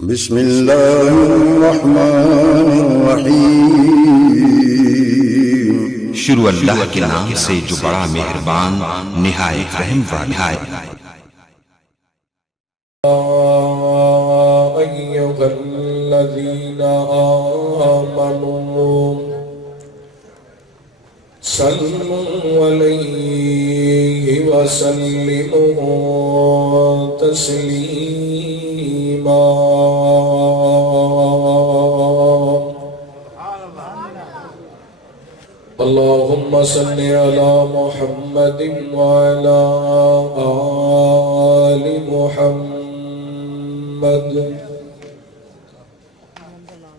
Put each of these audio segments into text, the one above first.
بسم اللہ الرحمن الرحیم۔ شروع اللہ کے نام سے جو بڑا مہربان نہایت رحم والا ہے۔ أيها الذين آمنوا صلوا عليه وسلموا تسليما۔ اللهم صل على محمد وعلى آل محمد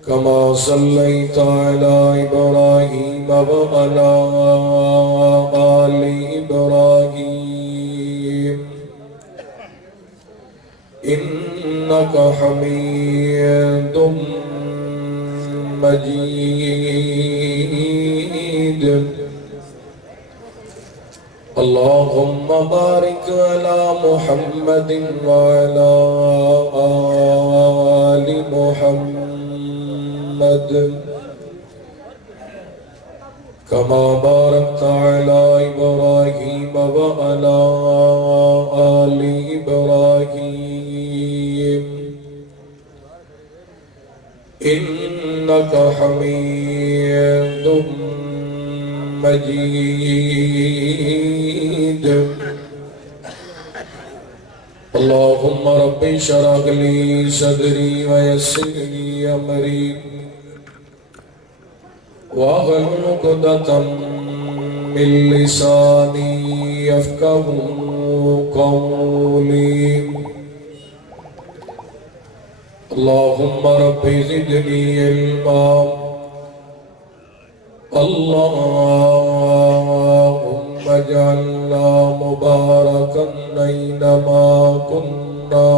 كما صليت على إبراهيم وعلى آل إبراهيم إنك حميد مجيد۔ اللهم بارك على محمد وعلى آل محمد كما باركت على إبراهيم وعلى آل إبراهيم إنك حميد مجيد۔ اللهم رب اشرح لي صدري ويسر لي أمري واحلل عقدة من لساني يفقهوا قولي۔ اللهم رب زدني علما، اللهم اجعلنا مباركا أينما كنا۔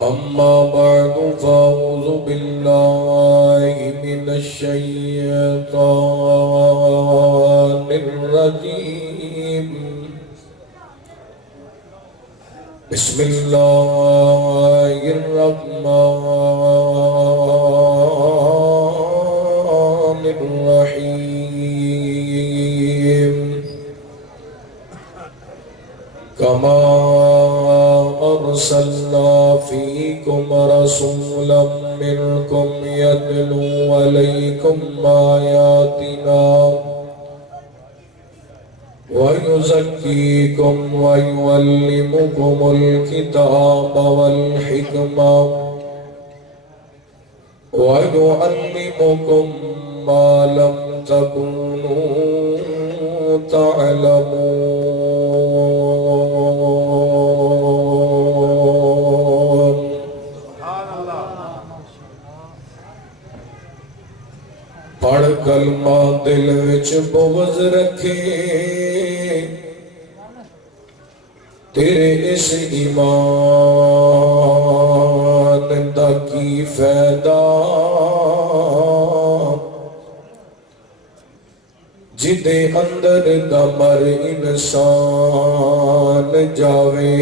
أما بعد فأعوذ بالله من الشيطان الرجيم، بسم الله الرحمن الرحيم۔ كما أرسلنا فيكم رسولا منكم يتلو عليكم آياتنا ويزكيكم ويعلمكم الكتاب والحكمة ويعلمكم ما لم تكونوا تعلمون۔ پڑھ کلمہ دل وچ بغض رکھے، تیرے اس ایمان دا کی فائدہ، جدے اندر دا مر انسان جاوے،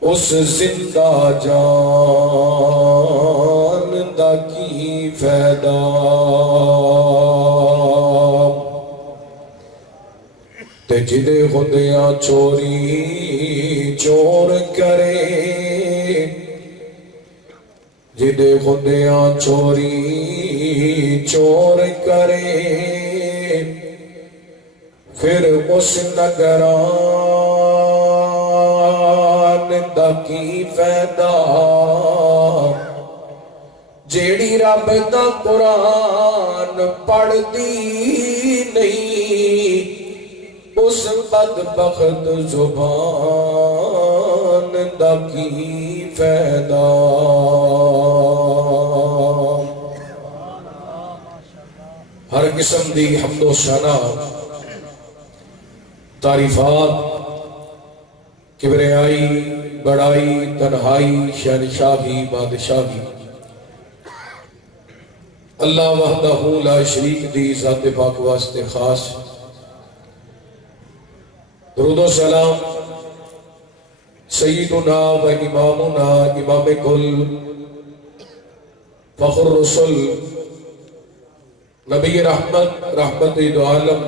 اس زندہ جان دا کی فائدہ۔ تے جدے خدیاں چوری چور کرے، جدے خدیاں چوری چور کرے، پھر اس نگران دا کی فائدہ، جیڑی رب دا قرآن پڑھ دی نہیں، اس بدبخت زبان دا کی فائدہ۔ ہر قسم دی حمد و ثنا، تعریفات، کبریائی، بڑائی، تنہائی، شہنشاہی، بادشاہی اللہ وحدہ لا شریک دی ذات پاک واسطے خاص۔ درود و سلام سیدنا و امامنا امام کل فخر رسول نبی رحمت رحمت دو عالم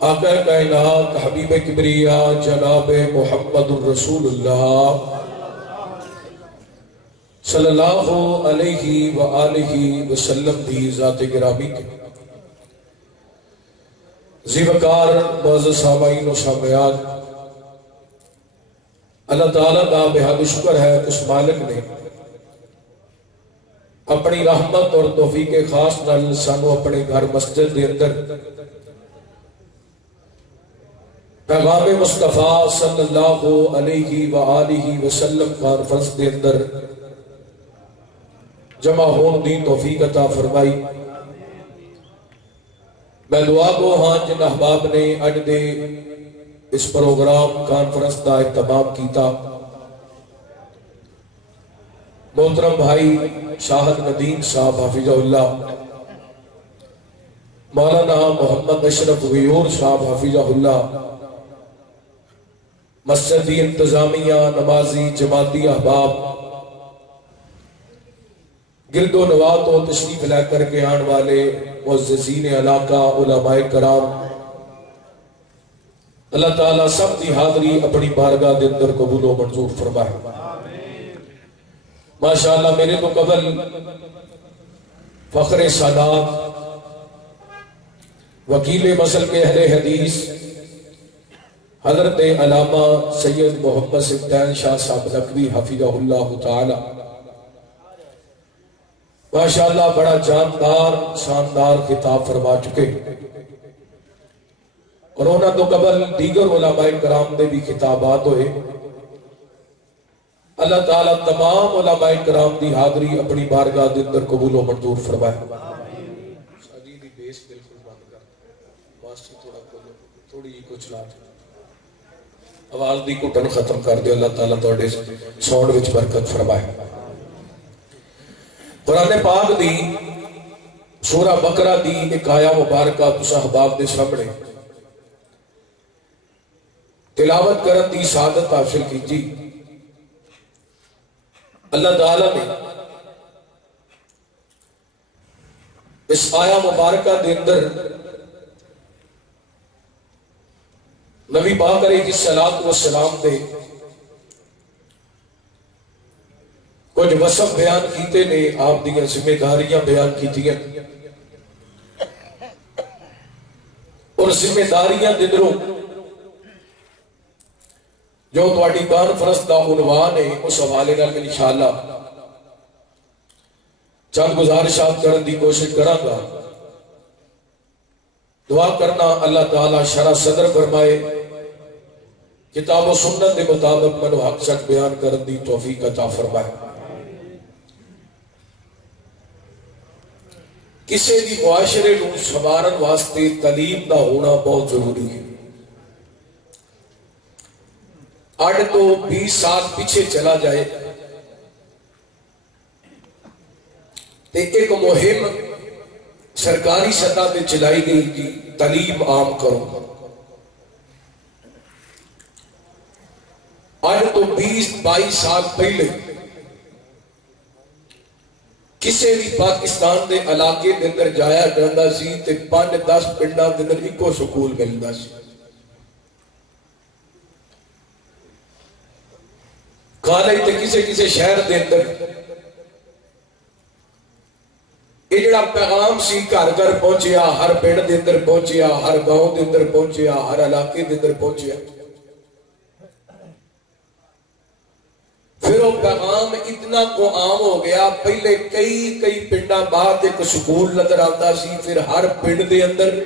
آقا کائنات حبیب کبریا جناب محمد الرسول اللہ صلی اللہ علیہ وآلہ وسلم دی ذات گرامی کے زیوکار معزز سامعین و سامعات، اللہ تعالیٰ کا بہت شکر ہے کہ اس مالک نے اپنی رحمت اور توفیق خاص نال سانو اپنے گھر مسجد دے اندر پیغام مصطفیٰ صلی اللہ علیہ وآلہ وسلم کانفرنس دے اندر جمع ہون دی توفیق عطا فرمائی۔ میں دعا کو ہاں جن احباب نے اج دے اس پروگرام کانفرنس کا اہتمام کیتا، محترم بھائی شاہد ندیم صاحب حافظہ اللہ، مولانا محمد اشرف غیور صاحب حافظہ اللہ، مسجدی انتظامیہ، نمازی جماعتی احباب، گرد و نواۃ و تشریف لے کر کے آن والے معززین علاقہ، علماء کرام، اللہ تعالیٰ سب کی حاضری اپنی بارگاہ دے اندر قبول و منظور فرمائے۔ ماشاءاللہ میرے تو قبل فخر سادات وکیل مسلک اہل حدیث حضرت علامہ سید محمد سبطین شاہ صاحب نقوی حفظہ اللہ تعالی ماشاءاللہ بڑا جاندار شاندار خطاب فرما چکے، اور انہوں تو قبل دیگر علماء کرام دے بھی خطابات ہوئے۔ اللہ تعالیٰ تمام علماء کرام دی حاضری اپنی بارگاہ دے اندر قبول و منظور فرمائے۔ ساجی دی بیس بالکل بند کر، ماسٹر تھوڑا کھولو، تھوڑی کچھ لا آواز دی گھٹن ختم کر دے۔ اللہ تعالیٰ تواڈے ساؤنڈ وچ برکت فرمائے۔ قرآن پاک دی سورہ بقرہ دی ایک آیا مبارکہ تساں احباب دے سامنے تلاوت کرن دی سعادت حاصل کیجی۔ اللہ تعالیٰ نے اس آیا مبارکہ دے اندر نبی پاک علیہ الصلوۃ والسلام دے کچھ وصف بیان کیتے نے، آپ دیاں ذمہ داریاں بیان کیتیاں، اور ذمہ داریاں دنوں جو تواڈی کانفرنس دا عنوان ہے اس حوالے نال انشاءاللہ چند گزارشات کرن دی کوشش کراں گا۔ دعا کرنا اللہ تعالیٰ شرح صدر فرمائے، کتاب و سنت کے مطابق منو حق سچ بیان کرن دی توفیق عطا فرمائے۔ کسی بھی معاشرے نو سنوارن واسطے تعلیم دا ہونا بہت ضروری ہے۔ آج تو 20 سال پیچھے چلا جائے تے ایک مہم سرکاری سطح پہ چلائی گئی کہ تعلیم عام کرو۔ آج تو 20-22 سال پہلے کسی بھی پاکستان دے علاقے دے اندر جایا جاندہ سی تے 5-10 پنڈاں دے اندر ایکو سکول ملدا سی۔ کالج تے کسی شہر دے اندر یہ جڑا پیغام سی گھر گھر پہنچیا، ہر پنڈ دے اندر پہنچیا، ہر گاؤں دے اندر پہنچیا، ہر علاقے دے اندر پہنچیا۔ پھر وہ پیغام اتنا کو عام ہو گیا، پہلے کئی پنڈاں بعد ایک سکول نظر آتا سی، پھر ہر پنڈ دے اندر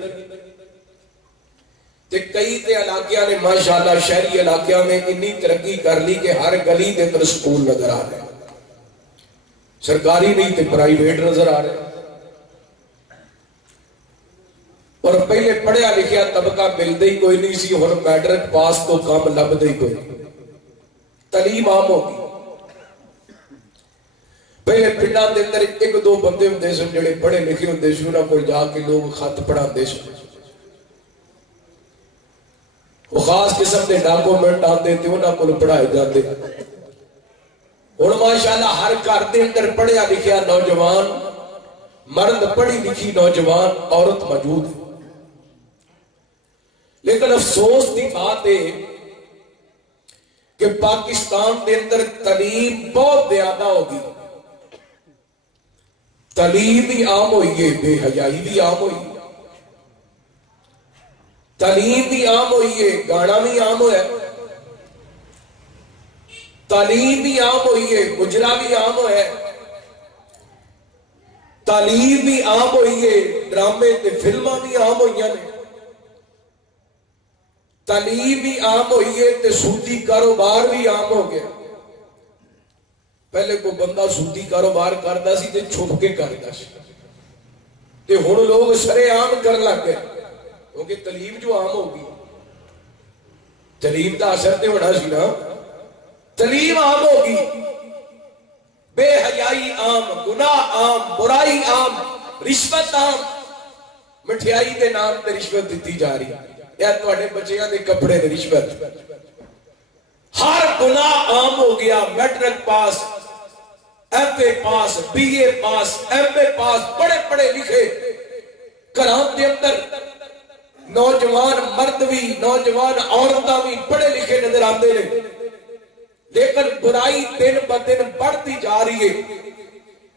تے کئی تے علاقیاں نے ماشاءاللہ شہری علاقیاں میں اتنی ترقی کر لی کہ ہر گلی دے اندر سکول نظر آ رہے، سرکاری نہیں تے پرائیویٹ نظر آ رہے۔ اور پہلے پڑھیا لکھیا طبقہ ملتا ہی کوئی نہیں سی، ہن میٹرک پاس تو کام لبدا ہی کوئی نہیں، تعلیم عام ہو گئی۔ پہلے پنڈاں دے اندر 1-2 بندے ہوندے سن جڑے پڑھے لکھے ہوندے سن، انہاں کول جا کے لوگ خط پڑھاندے سن۔ وہ خاص قسم کے ڈاکومنٹ آتے تھے انہوں کو پڑھائے جاتے ہوں ماشاءاللہ ہر گھر کے اندر پڑھیا لکھیا نوجوان مرد پڑھی لکھی نوجوان عورت موجود ہے لیکن افسوس کی بات ہے کہ پاکستان کے اندر تعلیم بہت زیادہ ہوگی تعلیم بھی عام ہوئی ہے بے حیائی بھی عام ہوئی ہے تعلیم بھی عام ہوئی ہے گانا بھی عام ہوا ہے تعلیم بھی عام ہوئی ہے گجرا بھی عام ہوا ہے تعلیم بھی عام ہوئی ہے ڈرامے تے فلماں بھی عام ہوئی ہیں تعلیم بھی عام ہوئی ہے تے سودی کاروبار بھی عام ہو گیا پہلے کوئی بندہ سودی کاروبار کرتا سی تے چھپ کے کرتا سی تے ہن لوگ سرے عام کر لگ گئے کیونکہ تعلیم جو عام ہوگی تعلیم کا اثر تے ہونا سی نا تعلیم عام ہوگی بے حیائی عام گناہ عام برائی عام رشوت عام مٹھیائی دے نام تے رشوت دیتی جا رہی یا تواڈے بچیاں دے کپڑے دے رشوت ہر گناہ عام ہو گیا matric pass M A pass B A pass M A pass بڑے پڑھے لکھے گھراں دے اندر نوجوان مرد بھی نوجوان عورتاں بھی پڑھے لکھے نظر آتے ہیں لیکن برائی دن بدن بڑھتی جا رہی ہے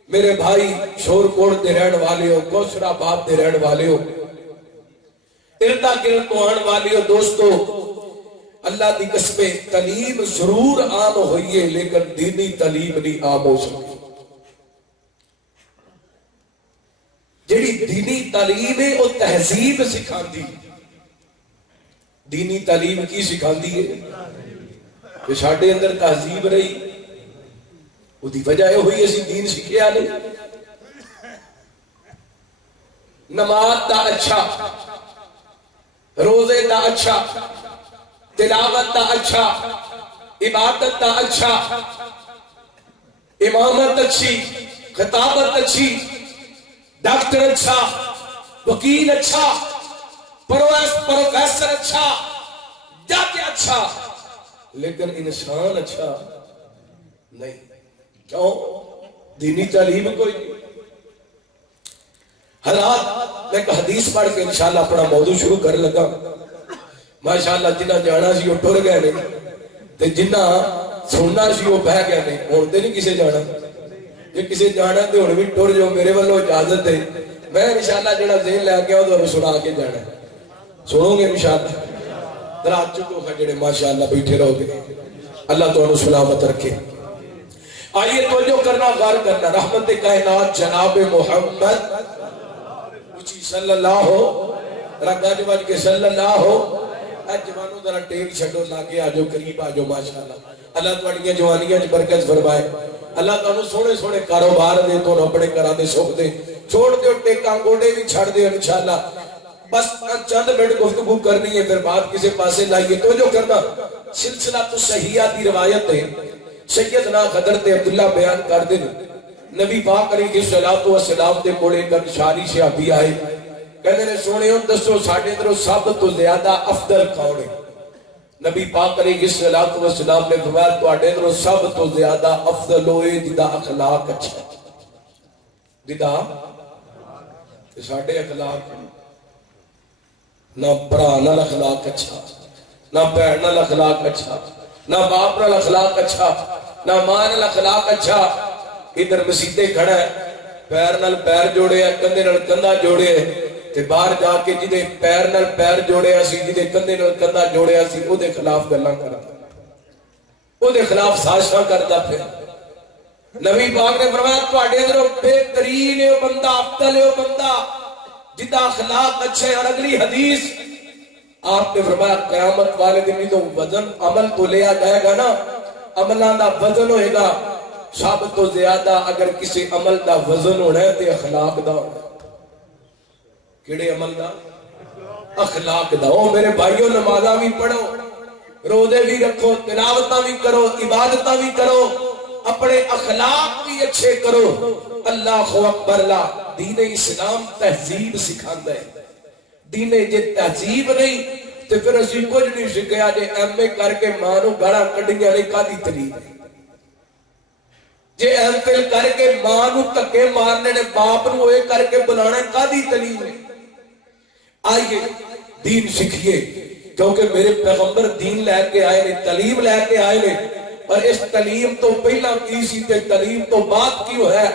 میرے بھائی شور کوٹ دے رہن والے ہو کوسر آباد دے رہن والے ہو اردا گرد تو آن والے ہو دوستو اللہ دی قسم تعلیم ضرور عام ہوئی ہے لیکن دینی تعلیم نہیں عام ہو سکی جیڑی دینی تعلیم ہے وہ تہذیب سکھاندی دینی تعلیم کی سکھاندی ہے کہ ساڈے اندر تہذیب رہی وہ دی وجہ یہ ہوئی اسی دین سکھیا نہیں نماز دا اچھا روزے دا اچھا تلاوت دا اچھا عبادت دا اچھا امامت اچھی خطابت اچھی ڈاکٹر اچھا وکیل اچھا پروفیسر اچھا جج اچھا لیکن انسان اچھا نہیں کیوں دینی تعلیم کوئی نہیں حالات میں ایک حدیث پڑھ کے انشاءاللہ اپنا موضوع شروع کر لگا ماشاءاللہ جنہ جانا سی وہ ٹر گئے نہیں تے جنہ سننا سی وہ بہ گئے نہیں ہن تے نہیں کسے جانا جے کسے جانا تے ہن بھی ٹر جو میرے والوں اجازت ہے میں انشاءاللہ جڑا ذہن لے کے او سنا کے جانا سنو گے انشاءاللہ ذرا چکو جڑے ماشاءاللہ بیٹھے رہو گے اللہ تانوں سلامت رکھے آئیے توجہ کرنا غور کرنا رحمت کائنات جناب محمد صلی اللہ ہو رگاج بج کے صلی اللہ ہو اج جوانوں ذرا ٹیک چھڈو لاگے آجو قریب آجو ماشاءاللہ اللہ تواڈیاں جوانیاں وچ برکت فرمائے اللہ تانوں سونے سونے کاروبار دے تو اپنے گھراں دے سکھ دے چھوڑ دیو ٹیکاں گوڈے بھی چھڑ دے انشاءاللہ بس چند منٹ گفتگو کرنی ہے پھر بات کسی پاسے لائیے تو جو کرنا سلسلہ تو صحیحہ دی روایت ہے سیدنا حضرت عبداللہ بیان کر دیں نبی پاک علیہ السلام دے کولے ایک انصاری صحابی آئے کہنے نے سونے ہوں دسو ساڈے اندروں سب تو زیادہ افضل کون ہے نبی پاک علیہ السلام نے فرمایا تواڈے اندروں سب تو زیادہ افضل ہوئے جدا اخلاق اچھا جدا ساڈے اخلاق نہ برا نال اخلاق اچھا نہ بہن نال اخلاق اچھا نہ باپ نال اخلاق اچھا نہ ماں نال اخلاق اچھا ادھر مسیتے کھڑا ہے پیر نال پیر جوڑے ہے کندھے نال کندھا جوڑے ہے تے باہر جا کے جدے پیر نال پیر جوڑے اسی جدے کندھے نال کندھا جوڑے اسی او دے خلاف گلاں کردا او دے خلاف سازشاں کردا پھر نبی پاک نے فرمایا تواڈے اندر بہترین ہے بندہ افضل ہے بندہ جدا اخلاق اچھے اور اگلی حدیث آپ نے فرمایا قیامت والے دن تو وزن عمل تو لیا جائے گا نا عملان دا وزن ہوئے گا سب تو زیادہ اگر کسی عمل دا وزن ہونا ہے تو اخلاق دا ہونا کیڑے عمل دا اخلاق دا او میرے بھائیوں نمازاں بھی پڑھو روزے بھی رکھو تلاوتاں بھی کرو عبادتاں بھی کرو اپنے اخلاق بھی اچھے کرو اللہ اکبر لا دین اسلام تہذیب سکھاندا ہے دین جے تہذیب نہیں تے پھر اسی کچھ نہیں سکھیا جے ایم اے کر کے ماں نوں گالاں کڈیاں نے کادی تعلیم ہے جے ایم فل کر کے ماں نوں دھکے مارنے نے باپ نوں اے کر کے بلانا کادی تعلیم ہے آئیے دین سیکھیے کیونکہ میرے پیغمبر دین لے کے آئے نے تعلیم لے کے آئے نے اور اس تعلیم تو پہلا کی سی تے تعلیم تو بعد کیوں ہے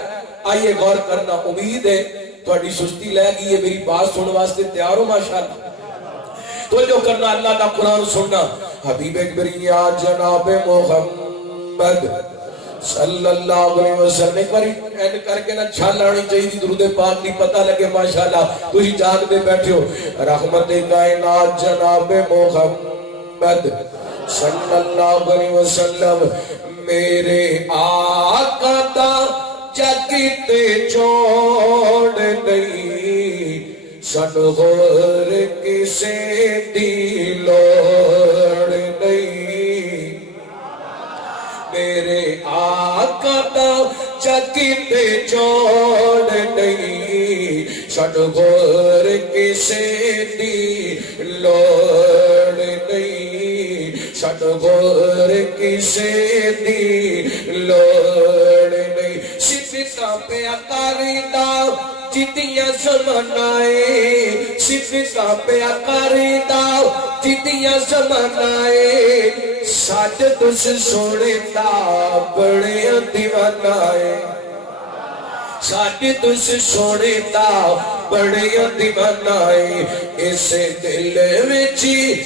آئیے غور کرنا امید ہے تھوڑی سستی لے گئی ہے میری بات سننے واسطے تیار ہو ماشاءاللہ تو جو کرنا اللہ کا قرآن سننا حبیب اکبریہ جناب محمد صلی اللہ علیہ وسلم ایک باری اینڈ کر کے نہ چھال آنی چاہیے دی درود پاک نہیں پتہ لگے ماشاءاللہ تجھے جاگ دے بیٹھے ہو رحمت کائنات جناب محمد صلی اللہ علیہ وسلم میرے آقا دا جگ تے چھوڑ نہیں سن غور کسے دی لوڑ نہیں میرے آقا دا جگ تے چھوڑ نہیں سن غور کسے دی لوڑ نہیں سن غور کسے دی لوڑ نہیں صفتا پہ اکاریدہ جتیاں زمانائے صفتا پہ اکاریدہ جتیاں زمانائے ساجد اس سوڑے دا بڑے دیوانائے ساجد اس سوڑے دا بڑے دیوانائے اسے دل وچی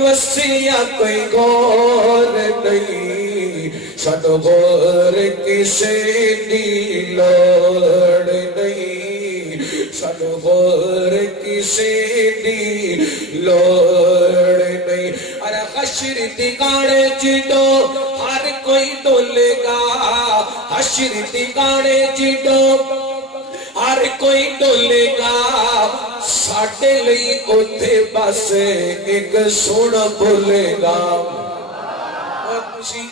وسیع کوئی غور نہیں سن غور کسے دی لوڑ نہیں سن غور کسے دی لوڑ نہیں ارے حشر دی گاڑے جڈو ہر کوئی ڈولے گا حشر دی گاڑے جڈو ہر کوئی ڈولے گا ساڑھے لئی اوتھے بس ایک سونا بولے گا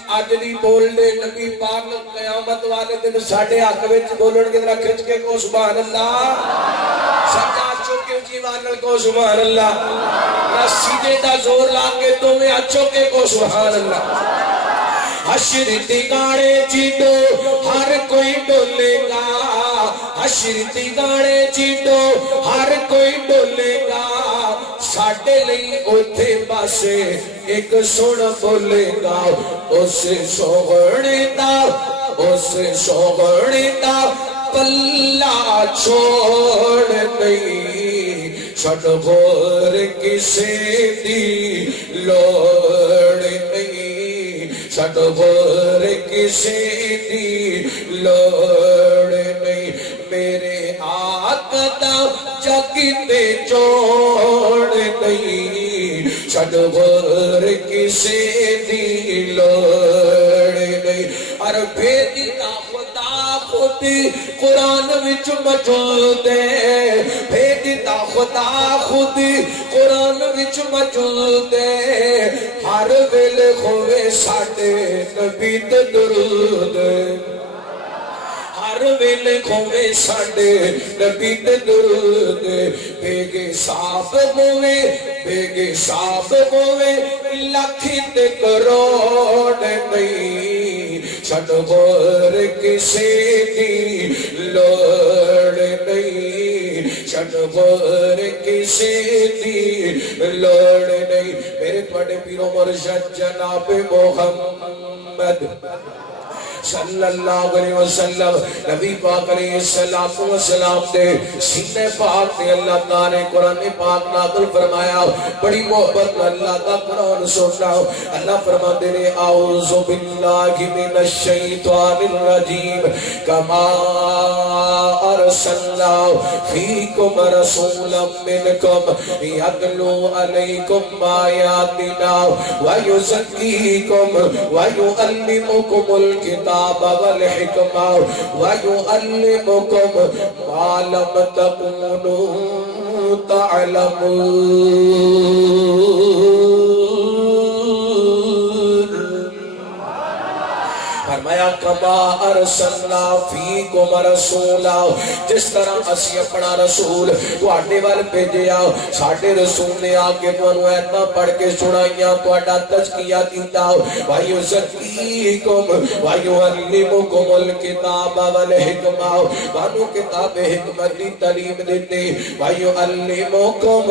آج نہیں بول لے نبی پاک قیامت والے دن ساڑھے حق وچ بولن کے ذرا کھچ کے کو سبحان اللہ سچا چوکے جیوانل کو سبحان اللہ نہ سیدھے دا زور لا کے تمہیں اچھو کے کو سبحان اللہ حشر دی گاڑے جیڈو ہر کوئی ڈولے گا حشر دی گاڑے جیڈو ہر کوئی ڈولے گا ساڑھے لئی اوتھے پاسے ایک سونا بولے گا اس سوگڑے دا پلہ چھوڑ نہیں سن غور کسے دی لوڑ نہیں سن غور کسے دی لوڑ نہیں میرے آقا دا جگ تے چھوڑ نہیں سن غور کسے دی لوڑ نہیں اور بھیدی دا خدا خود قرآن وچ موجود ہے بھیدی دا خدا خود قرآن وچ موجود ہے ہر ویلے ہوئے ساڈے نبی تے درود ہر ویلے کھوے ساڑے نبی تے درود بے صاحب ہوئے لکھی تے کروڑ نہیں سن غور کسے دی لوڑ نہیں سن غور کسے دی لوڑ نہیں میرے تھوڑے پیرو مرشد جناب محمد صلی اللہ علیہ وسلم نبی پاک علیہ السلام دے سینے پاک دے اللہ تعالی قرآن پاک نازل فرمایا بڑی محبت اللہ کا قرآن سننا اللہ فرماتے نے اعوذ باللہ من الشیطان الرجیم کما ارسلنا فیکم رسولا منکم یتلو علیکم آیاتنا ویزکیکم ویعلمکم الکتاب والحکمہ وَيُعَلِّمُكُمْ مَا لَمْ تَكُونُوا تَعْلَمُونَ فرمایا کما ارسلنا فیکم رسولا جس طرح اسی اپنا رسول تواڈے ول بھیجیا ساڈے رسول نے آ کے تانوں ایتاں پڑھ کے سنائیاں تہاڈا تزکیہ کیتا وَيُزَكِّيكُمْ وَيُعَلِّمُكُمُ الْكِتَابَ وَالْحِکمہ تانوں کتاب حکمت دی تعلیم دیتی وَيُعَلِّمُكُمْ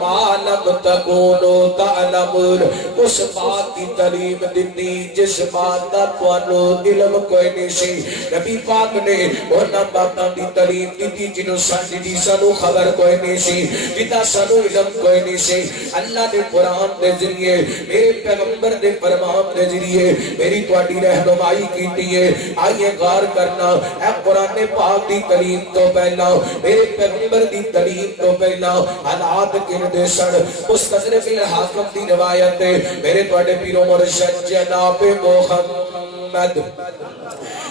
مَا لَمْ تَكُونُوا تَعْلَمُونَ اس بات کی تعلیم دیتی جس بات دا تانوں علم کوئی نہیں سی نبی پاک نے انہاں باتاں دی تعلیم دیتی جنوں سانوں خبر کوئی نہیں سی جدا سانوں علم کوئی نہیں سی اللہ نے قرآن دے ذریعے میرے پیغمبر دے فرمان دے ذریعے میری تواڈی رہنمائی کیتی ہے آئیے غور کرنا اے قرآن پاک دی تعلیم تو پہلا میرے پیغمبر دی تعلیم تو پہلا حالات کردے سن مستدرک الحاکم دی روایت ہے میرے تواڈے پیرو مرشد جناب محمد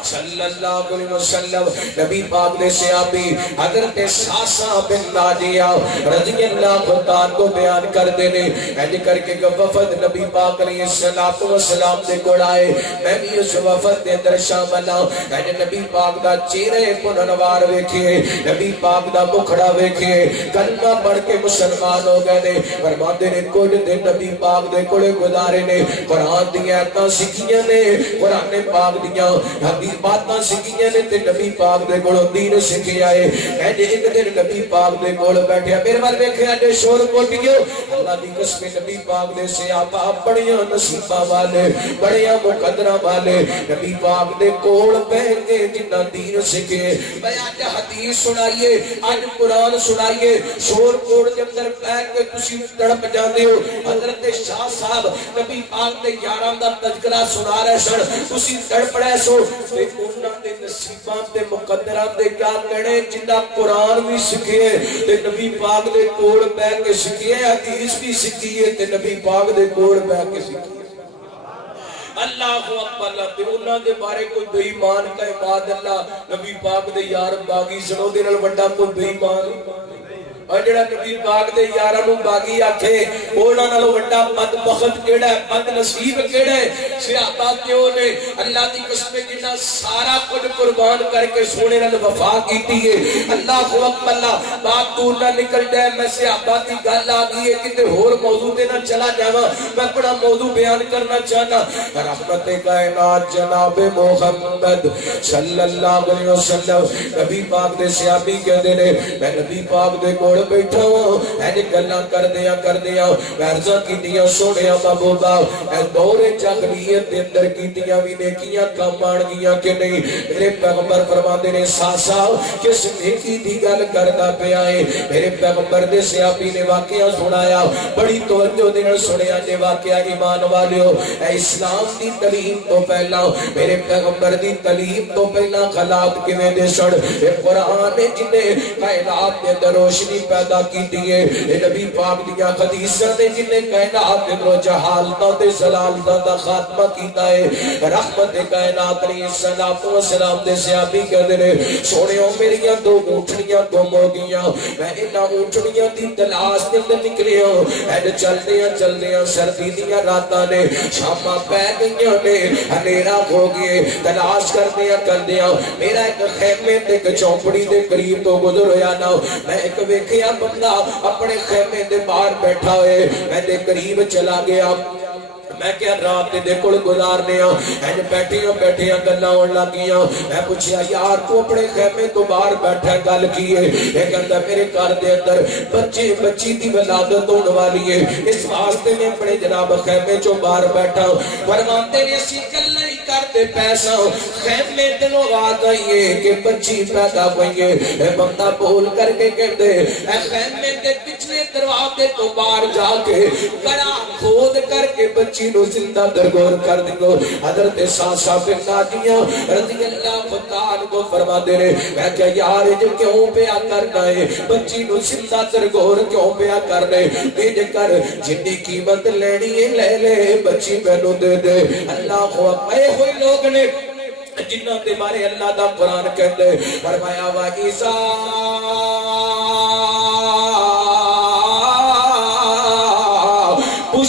صلی اللہ علیہ وسلم نبی پاک نے صحابی حضرت ساسا بن ناجیہ رضی اللہ عنہ کو بیان کر دینے ایج کر کے وفد نبی پاک علیہ السلام دے کول آئے میں بھی اس وفد دے اندر شامل ہوں ایج نبی پاک دا چہرے پنوار ویکھیے نبی پاک دا مکھڑا ویکھیے کلمہ پڑھ کے مسلمان ہو گئے نے فرماتے نے کچھ دن نبی پاک دے کول گزارے نے قرآن دی آیتاں سکھیاں نے قرآن پاک دیاں حدیث باتاں سکھیاں نے تے نبی پاک دے کولوں دین سکھیا ہے اج ایک دن نبی پاک دے کول بیٹھیا میرے ول ویکھیا تے شور کوٹیو اللہ دی قسم نبی پاک دے صحابہ بڑیاں نصیباں والے بڑیاں مقدراں والے نبی پاک دے کول بیٹھ کے جنہاں دین سکھے میں اج حدیث سنائیے اج قرآن سنائیے شور کوٹ دے اندر بیٹھ کے تسی تڑپ جاندے ہو حضرت شاہ صاحب نبی پاک دے یاراں دا تذکرہ سنا رہے سن تسی تڑپ رہے سو تے انہاں دے نصیباں تے مقدراں دے کیا کہنے جنہاں قرآن بھی سکھے تے نبی پاک دے کول بیٹھ کے سکھے حدیث بھی سکھیے تے نبی پاک دے کول بیٹھ کے سکھیے اللہ اکبر تے انہاں دے بارے کوئی بے ایمان کا عباد اللہ نبی پاک دے یار باغی سنو دے نال بڑا کوئی بے ایمان اور جڑا نبی پاک دے یاراں نوں باغی آکھے انہاں نالوں بڑا بدبخت کیڑا ہے بد نصیب کیڑا ہے صحابہ کیوں نے اللہ دی قسم جنہاں سارا کچھ قربان کر کے سونے نال وفا کیتی ہے اللہ اکبر اللہ بات دور نہ نکل جائے میں صحابہ دی گل آ گئی ہے کتے ہور موضوع تے نہ چلا جاواں میں بڑا موضوع بیان کرنا چاہنا رحمت کائنات جناب محمد صلی اللہ علیہ وسلم نبی پاک دے صحابی کہندے نے میں نبی پاک دے کول بیٹھا ہوں اینے گلاں کر دیاں عرضاں کیتیاں سونیا محبوبا اے دور جاہلیت دے اندر کیتیاں وی نیکیاں کم آن گیاں کہ نہیں میرے پیغمبر فرماندے نے ساسا کس نیکی دی گل کردا پیا ہے میرے پیغمبر دے صحابی نے واقعہ سنایا بڑی توجہ دے نال سنیا جے واقعہ ایمان والیو اے اسلام دی تعلیم تو پہلا میرے پیغمبر دی تعلیم تو پہلا خلات کیویں دے سن اے قرآن جنے کائنات دے اندر روشنی پیدا کیتی ہے اے نبی پاک دیاں حدیثاں دے جنے کائنات دے اندر جہالتاں تے زلالتاں دا خاتمہ کیتا ہے رحمت کائنات علیہ الصلوۃ والسلام دے صحابی کہندے نے سونےو میریاں دو اونٹنیاں گم ہو گئیاں میں انہاں اونٹنیاں دی تلاش دے اندر نکلیا اے چلدیاں سردی دیاں راتاں نے شاماں پے گئیاں نے اندھیرا ہو گئے تلاش کردیاں میرا ایک خیمے تے ایک چوپڑی دے قریب تو گزر ہویا نا میں ایک ویکھیا بندہ اپنے خیمے دے باہر بیٹھا ہوئے میں دے قریب چلا گیا میں کیا رات دے کول گزارنے ہیں بیٹھیاں گلاں ہون لگیاں میں پوچھیا یار تو اپنے خیمے تو باہر بیٹھا گل کی ہے یہ کہندا میرے گھر دے اندر بچی دی ولادت ہون والی ہے اس واسطے میں اپنے جناب خیمے چوں باہر بیٹھا فرماتے نے اسی گلاں ہی کرتے پیسہ خیمے دنوں آواز آئی ہے کہ بچی پیدا ہوئی ہے اے بندہ بول کر کے کہندے اے خیمے دے پچھلے دروازے تو باہر جا کے گڑا کھود کر کے بچی نو زندہ درگور کر دیو حضرت ساسا بن ناجیہ رضی اللہ تعالی کو فرما دے رہے میں کیا یار جو کیوں پیا کرنا ہے بچی نو زندہ درگور کیوں پیا کرنا ہے بھیج کر جتنی قیمت لینی ہے لے لے بچی مینوں دے دے اللہ کو اے ہوئے لوگ نے جنہاں دے بارے اللہ دا قرآن کہتے فرمایا وَإِذَا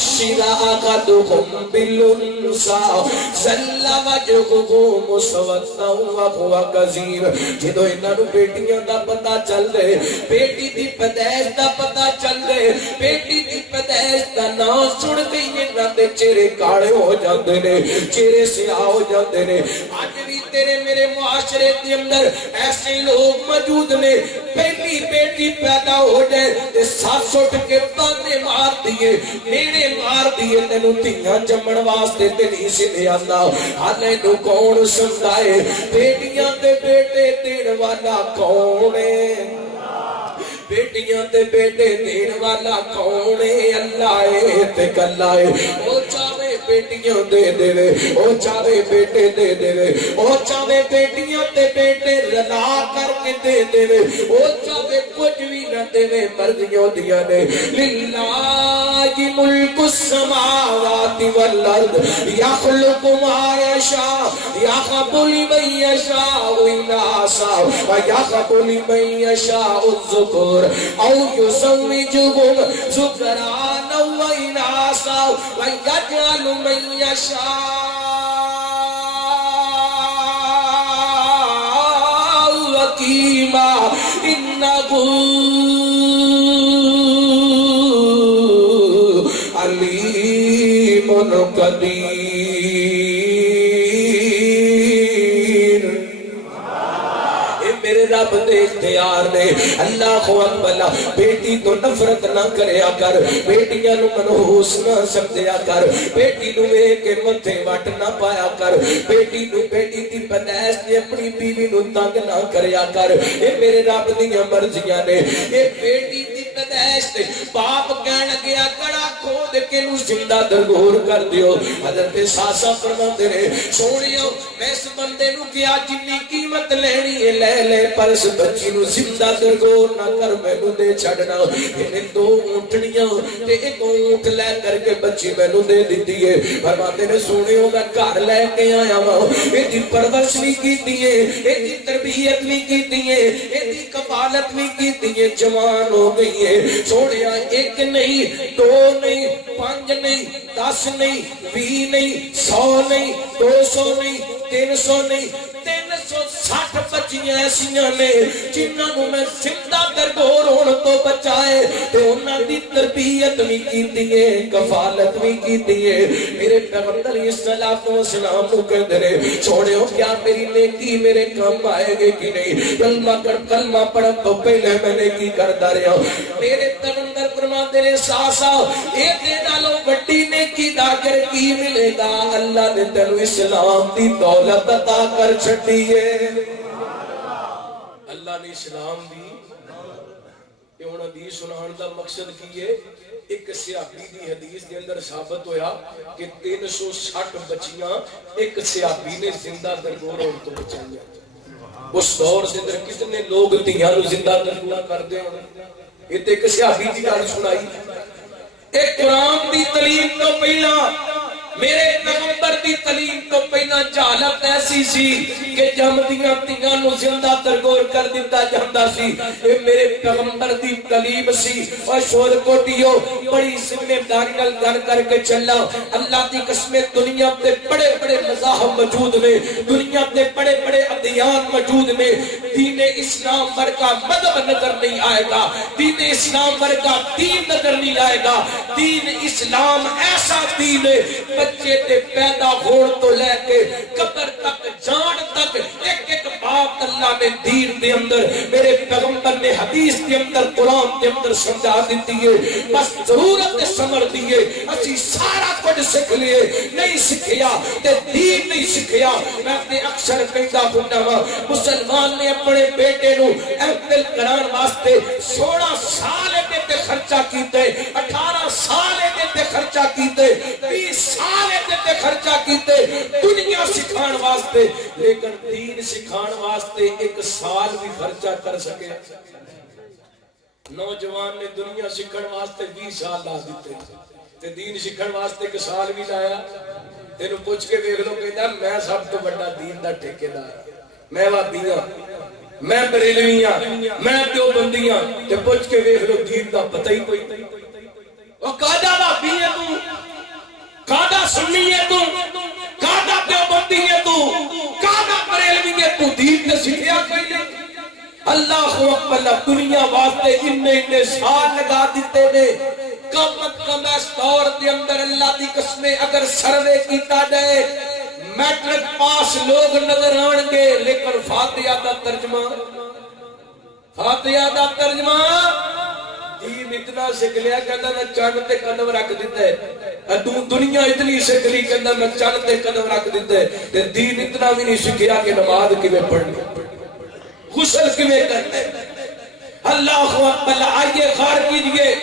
بشر احدهم بالانثى ظل وجهه مسودا وهو كظيم جدوں انہاں نوں بیٹیاں دا پتہ چل دے بیٹی دی پیدائش دا پتہ چل دے بیٹی دی پیدائش دا نام سن کے انہاں دے چہرے کالے ہو جاندے نے چہرے سیاہ ہو جاندے نے اج بھی تیرے میرے معاشرے دے اندر ایسے لوگ موجود نے پہلی بیٹی پیدا ہو جائے تے ساس اٹھ کے بانے مار دیے میرے مار دیے تینوں دھیاں جمن واسطے تے نہیں سی لے آندا ہالے نو کون سمجھائے بیٹیاں تے بیٹے دین والا کون ہے بیٹیاں تے بیٹے دین والا کون ہے اللہ ہے تے کلا ہے او چاہے بیٹیاں دے دے او چاہے بیٹے دے دے او چاہے بیٹیاں تے بیٹے رلا کر کے دے دے او چاہے کچھ بھی نہ دے مرضیوں دیا نے للہ ملک السماوات والارض یخلق ما یشاء یہب لمن یشاء اناثا ویہب لمن یشاء الذکور او یزوجہم ذکرانا واناثا ویجعل من یشاء عقیما انہ علیم قدیر میرے رب دے اختیار نے اللہ اکبر بیٹی تو نفرت نہ کریا کر بیٹیاں نو منحوس نہ سمجھیا کر بیٹی نو ویکھ کے متھے وٹ نہ پایا کر بیٹی نو بیٹی دی پیدائش تے اپنی بیوی نو تنگ نہ کریا کر اے میرے رب دیاں مرضیاں نے اے بیٹی دی پیدائش تے باپ کہن لگیا کڑا کھود کے نو زندہ درگور کر دیو حضرت ساسا فرماتے نے سونیو میں اس بندے نو کیا جنی قیمت لینی ہے لے لے پر اس بچی نو زندہ درگور نہ کر مینوں دے چھڑنا انہیں دو اونٹنیاں تے ایک اونٹ لے کر کے بچی مینوں دے دیتی ہے فرماتے نے سونیو میں گھر لے کے آیا ہاں ایدی پرورش بھی کیتی ہے ایدی تربیت بھی کیتی ہے ایدی کفالت بھی کیتی ہے جوان ہو گئی ہے سونیا ایک نہیں دو نہیں پانچ نہیں 10 نہیں 20 نہیں 100 نہیں 200 نہیں 300 نہیں 360 بچیاں ایسیاں نے جنہاں نوں میں زندہ درگور ہون تو بچائے تے انہاں دی تربیت بھی کیتی ہے کفالت بھی کیتی ہے میرے پیغمبر علیہ الصلوۃ والسلام کو کہندے نے چھوڑیو کیا میری نیکی میرے کام آئے گی کہ نہیں کلمہ پڑھن تو پہلے میں نیکی کردا رہیا میرے پیغمبر فرماتے نے ساسا اے دے نالوں بڑی نیکی دا کر کی ملے گا اللہ نے تینوں اسلام دی دولت عطا کر چھٹی ہے اللہ نے اسلام دی کہ انہاں دی سنان دا مقصد کی ہے ایک صحابی دی حدیث دے اندر ثابت ہویا کہ 360 بچیاں ایک صحابی نے زندہ درگور ہون تو بچائیاں اس دور سے اندر کتنے لوگ دھیاں نو زندہ درگور کردے ہیں یہ تے ایک صحابی دی گل سنائی ایک قرآن دی تعلیم تو پہلا میرے پیغمبر دی تعلیم تو پہلا جہالت ایسی سی کہ جمدیاں تیاں نو زندہ درگور کر دیتا جاندا سی اے میرے پیغمبر دی تعلیم سی اور شور کوٹیو بڑی ذمہ داری نال گھر کر کے چلا اللہ دی قسم دنیا تے بڑے بڑے مذاہب موجود نے دنیا تے بڑے بڑے ادیان موجود نے دین اسلام ورگا مذہب نظر نہیں آئے گا دین اسلام ورگا دین نظر نہیں آئے گا دین اسلام ایسا دین ہے بچے تے پیدا ہون تو لے کے قبر تک جان تک ایک ایک بات اللہ نے دین دے اندر میرے پیغمبر نے حدیث دے اندر قرآن دے اندر سمجھا دیتی ہے بس ضرورت سمجھ دیئے اسی سارا کچھ سکھ لیے نہیں سکھیا تے دین نہیں سکھیا میں اپنے اکثر کہتا ہوں مسلمان نے اپنے بیٹے نو احتل کران واسطے 16 سال تے خرچہ کیتے 18 سال تے خرچہ کیتے 20 سال تے خرچہ کیتے دنیا سکھان واسطے لیکن دین سکھان واسطے 1 سال بھی خرچہ کر سکے نوجوان نے دنیا سکھان واسطے 20 سال لا دیتے تے دین سکھان واسطے 1 سال بھی لایا تینوں پوچھ کے دیکھ لو کہتا میں سب تو بڑا دین دا ٹھیکیدار میں وہابیاں میں بریلویاں میں دیوبندیاں تے پوچھ کے دیکھ لو دین دا پتہ ہی کوئی وہ کادا بھابی ہے تو کادا سنی ہے تو کادا دیوبندی ہے تو کادا بریلوی ہے تو دین نے سکھیا کوئی نہیں اللہ اکبر دنیا واسطے اتنے سال لگا دیتے نے کم از کم اس دور دے اندر اللہ دی قسم اگر سروے کیتا جائے میٹرک پاس لوگ نظر آن گے لیکن فاتحہ دا ترجمہ دین اتنا سکھ لیا کہتا میں چند تے قدم رکھ دیتا ہے دنیا اتنی سکھ لی کہتا میں چند تے قدم رکھ دیتا ہے دین اتنا بھی نہیں سکھیا کہ نماز کیویں پڑھنی غسل کیویں کرنا ہے اللہ اکبر آئیے غور کیجئے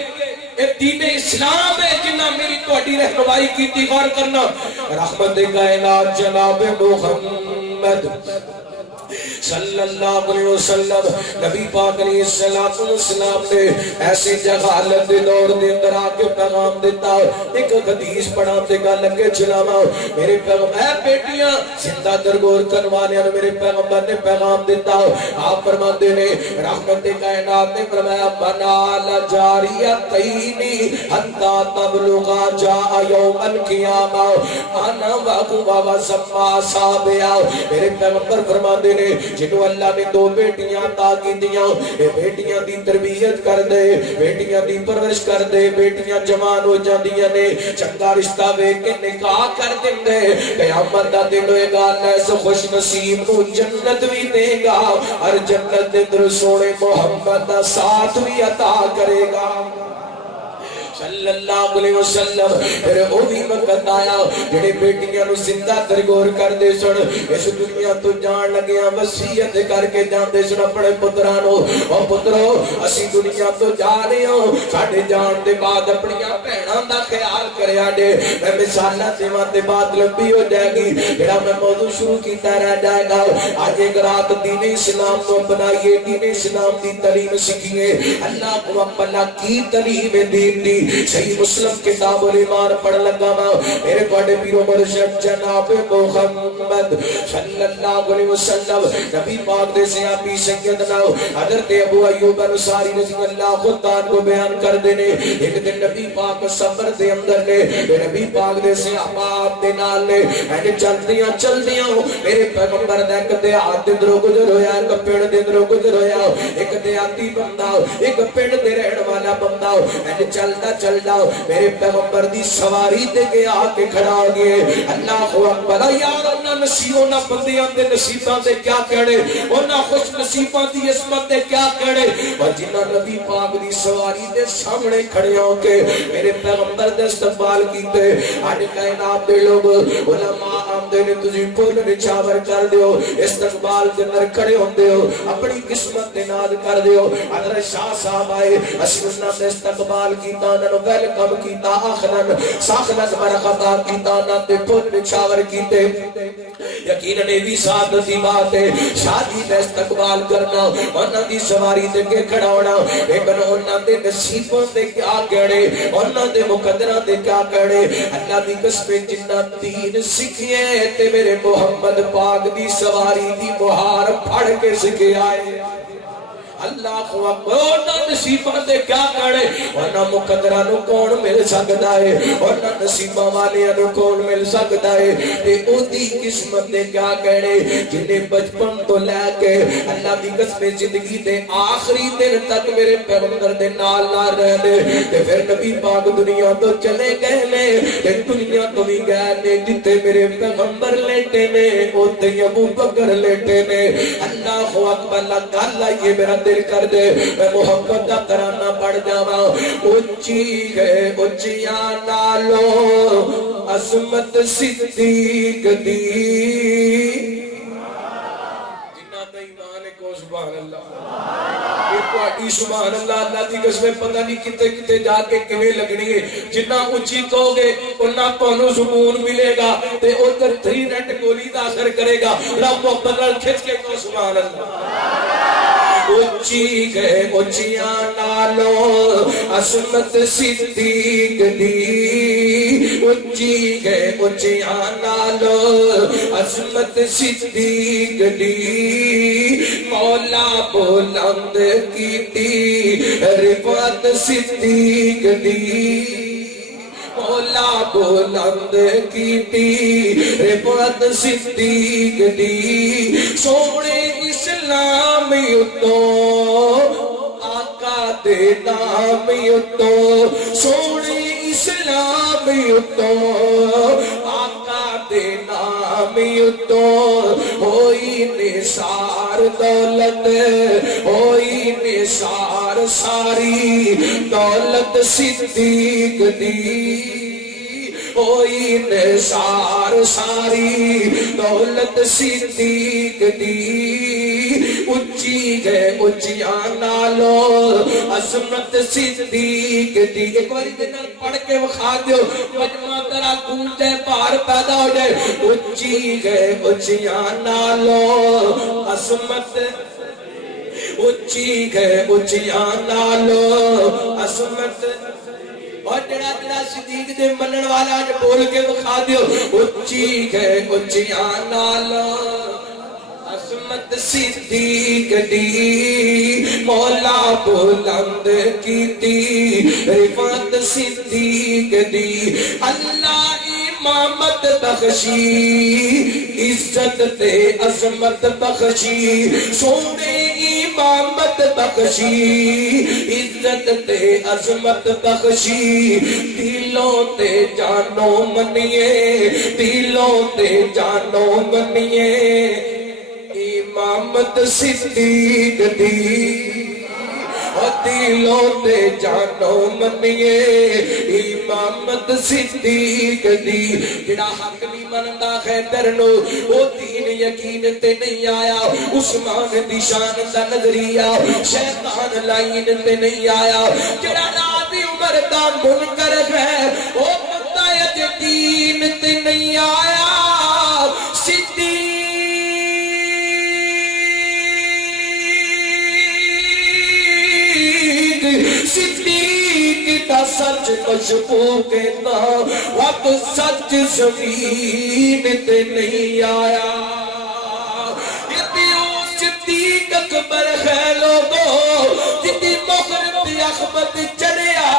یہ دین اسلام ہے جنہ میری تہاڈی رہنمائی کیتی غور کرنا رحمت کائنات جناب محمد صلی اللہ علیہ وسلم نبی پاک علیہ السلام نے ایسے جہالت دے دور دے اندر آ کے پیغام دیتا ایک حدیث پڑھا تے گل لگے چلاواں میرے پیغام اے بیٹیاں زندہ درگور کرن والیاں میرے پیغمبر نے پیغام دیتا آپ فرماتے نے رحمت کائنات نے فرمایا بنا لجاریتین حتا تبلغا جاء یوم القیامہ انا و سما صابیا میرے پیغمبر فرماتے نے جنہوں اللہ نے دو بیٹیاں عطا کی دیاں اے بیٹیاں دی تربیت کر دے بیٹیاں دی پرورش کر دے بیٹیاں جوان ہو جاندیاں نے چنگا رشتہ ویکھ کے نکاح کر دے قیامت دا دن ہوئے گا اللہ اس خوش نصیب کو جنت بھی دے گا ہر جنت دے اندر سونے محمد دا ساتھ بھی عطا کرے گا صلی اللہ علیہ وسلم پھر او بھی وقت آیا جڑے بیٹیاں نو زندہ درگور کر دے سن اس دنیا تو جان لگیاں وصیت کر کے جاندے سن اپنے پتراں نو او پترو اسی دنیا تو جا رہے ہوں ساڈے جان دے بعد اپنی بہناں دا خیال کریا جے میں مثالاں دیواں تے بات لمبی ہو جائے گی جڑا میں موضوع شروع کیتا رہ جائے گا اج ایک رات دین اسلام کو اپنائیے دین اسلام دی تعلیم سیکھیے اللہ کو اپنا کی تعلیم دین دی صحیح مسلم کتاب الایمان پڑھ لگا وا میرے بڑے پیرو مرشد جناب محمد صلی اللہ علیہ وسلم نبی پاک دے صحابی سیدنا حضرت ابو ایوب انصاری رضی اللہ عنہ کو بیان کر دینے ایک دن نبی پاک سفر دے اندر نے نبی پاک دے صحابہ دے نال نے اینے چلدیاں میرے پیغمبر دا ایک دیہات دے اندروں گزر ہویا ایک پنڈ دے اندروں گزر ہویا ایک دیہاتی بندہ ایک پنڈ دے رہن والا بندہ اینے چلدا میرے پیغمبر دی سواری تے گیا کے کھڑا ہو گئے اللہ اکبر یار انہاں نصیباں نہ بندیاں دے نصیباں تے کیا کہنے انہاں خوش نصیباں دی عصمت تے کیا کہنے اور جنہاں نبی پاک دی سواری دے سامنے کھڑے ہو کے میرے پیغمبر دے استقبال کیتے اج کائنات دے لوگ علماء آمدے نے تسی پھول نچاور کر دیو استقبال دے اندر کھڑے ہوندے ہو اپنی قسمت دے ناد کر دیو حضرت شاہ صاحب آئے اسی انہاں دے استقبال کیتا انہاں ویلکم کیتا آخرن ساخنت برخطا کیتا انہاں دے پھول نچاور کیتے یقیناً بھی ساتھ دی بات ہے شادی دے استقبال کرنا انہاں دی سواری تے کے کھڑا ہونا لیکن انہاں دے نصیبوں تے کیا کہنے انہاں دے مقدرہ تے کیا کہنے اللہ دی قسم جنہ دین سکھیے تے میرے محمد پاک دی سواری دی بہار پھڑ کے سکھے آئے اللہ اکبر انہاں نصیباں دے کیا کہنے انہاں مقدرہ نو کون مل سکتا ہے انہاں نصیباں والیاں نو کون مل سکتا ہے تے او دی قسمت دے کیا کہنے جنہیں بچپن تو لے کے اللہ دی قسم زندگی دے آخری دن تک میرے پیغمبر دے نال نال رہنے تے پھر نبی پاک دنیا تو چلے گئے نے تے دنیا تو بھی گئے نے جتے میرے پیغمبر لیٹے نے اوتے ابو بکر لیٹے نے اللہ اکبر اللہ گل آئیے میرا دل کر دے میں محبت دا ترانہ پڑھ جاواں اونچی ہے اونچیاں نالو عظمت صدیق دی جنہ تے ایمان کو سبحان اللہ ایک واٹی سبحان اللہ اللہ دی قسم پتہ نہیں کتے کتے جا کے کیویں لگنی ہے جنہ اونچی کہو گے انہاں تانوں سکون ملے گا تے ادھر 3 رٹ گولی دا اثر کرے گا رب کو بدل کھچ کے کو سبحان اللہ اونچی گئے اونچیاں نالو عظمت صدیق دی اچھی گئے اچیاں نالو عظمت صدیق دی مولا بلند کیتی رفعت صدیق دی مولا بلند کیتی رفعت صدیق دی سونے اسلام یتو آقا دے نام یتو سونے اسلام یتو آقا دے نام یتو ہوئی نثار دولت ہوئی نثار ساری دولت صدیق دی ہوئی نثار ساری دولت صدیق دی اچھی گئے اچیاں نالو عظمت صدیق دی ایک باری دنال پڑھ کے وخا دیو مجمع ترا گونجے پار پیدا ہو جائے اچھی گئے اچیاں نالو عظمت اچھی گئے اچیاں نالو عظمت اور جڑا جڑا صدیق دے منن والا نے بول کے وخا دیو اچھی گئے اچیاں نالو عظمت صدیق دی مولا بلند کیتی رفعت صدیق دی اللہ امامت بخشی عزت تے عظمت بخشی سونے امامت بخشی عزت تے عظمت بخشی دلوں تے جانوں منیے دلوں تے جانوں منیے امامت صدیق دی دلوں تے جانوں منیے امامت صدیق دی جڑا حق نہیں مندا خیبر نو او دین یقین تے نہیں آیا عثمان دی شان دا نظریہ شیطان لائن تے نہیں آیا جڑا نابی عمر دا منکر ہے او مطاعت دین تے نہیں آیا صدیق صدیق دا سچ مشکوک نا وقت سچ زمین تے نہیں آیا یتیو صدیق اکبر ہے لوگو جتی مغرب دی احمد چڑھیا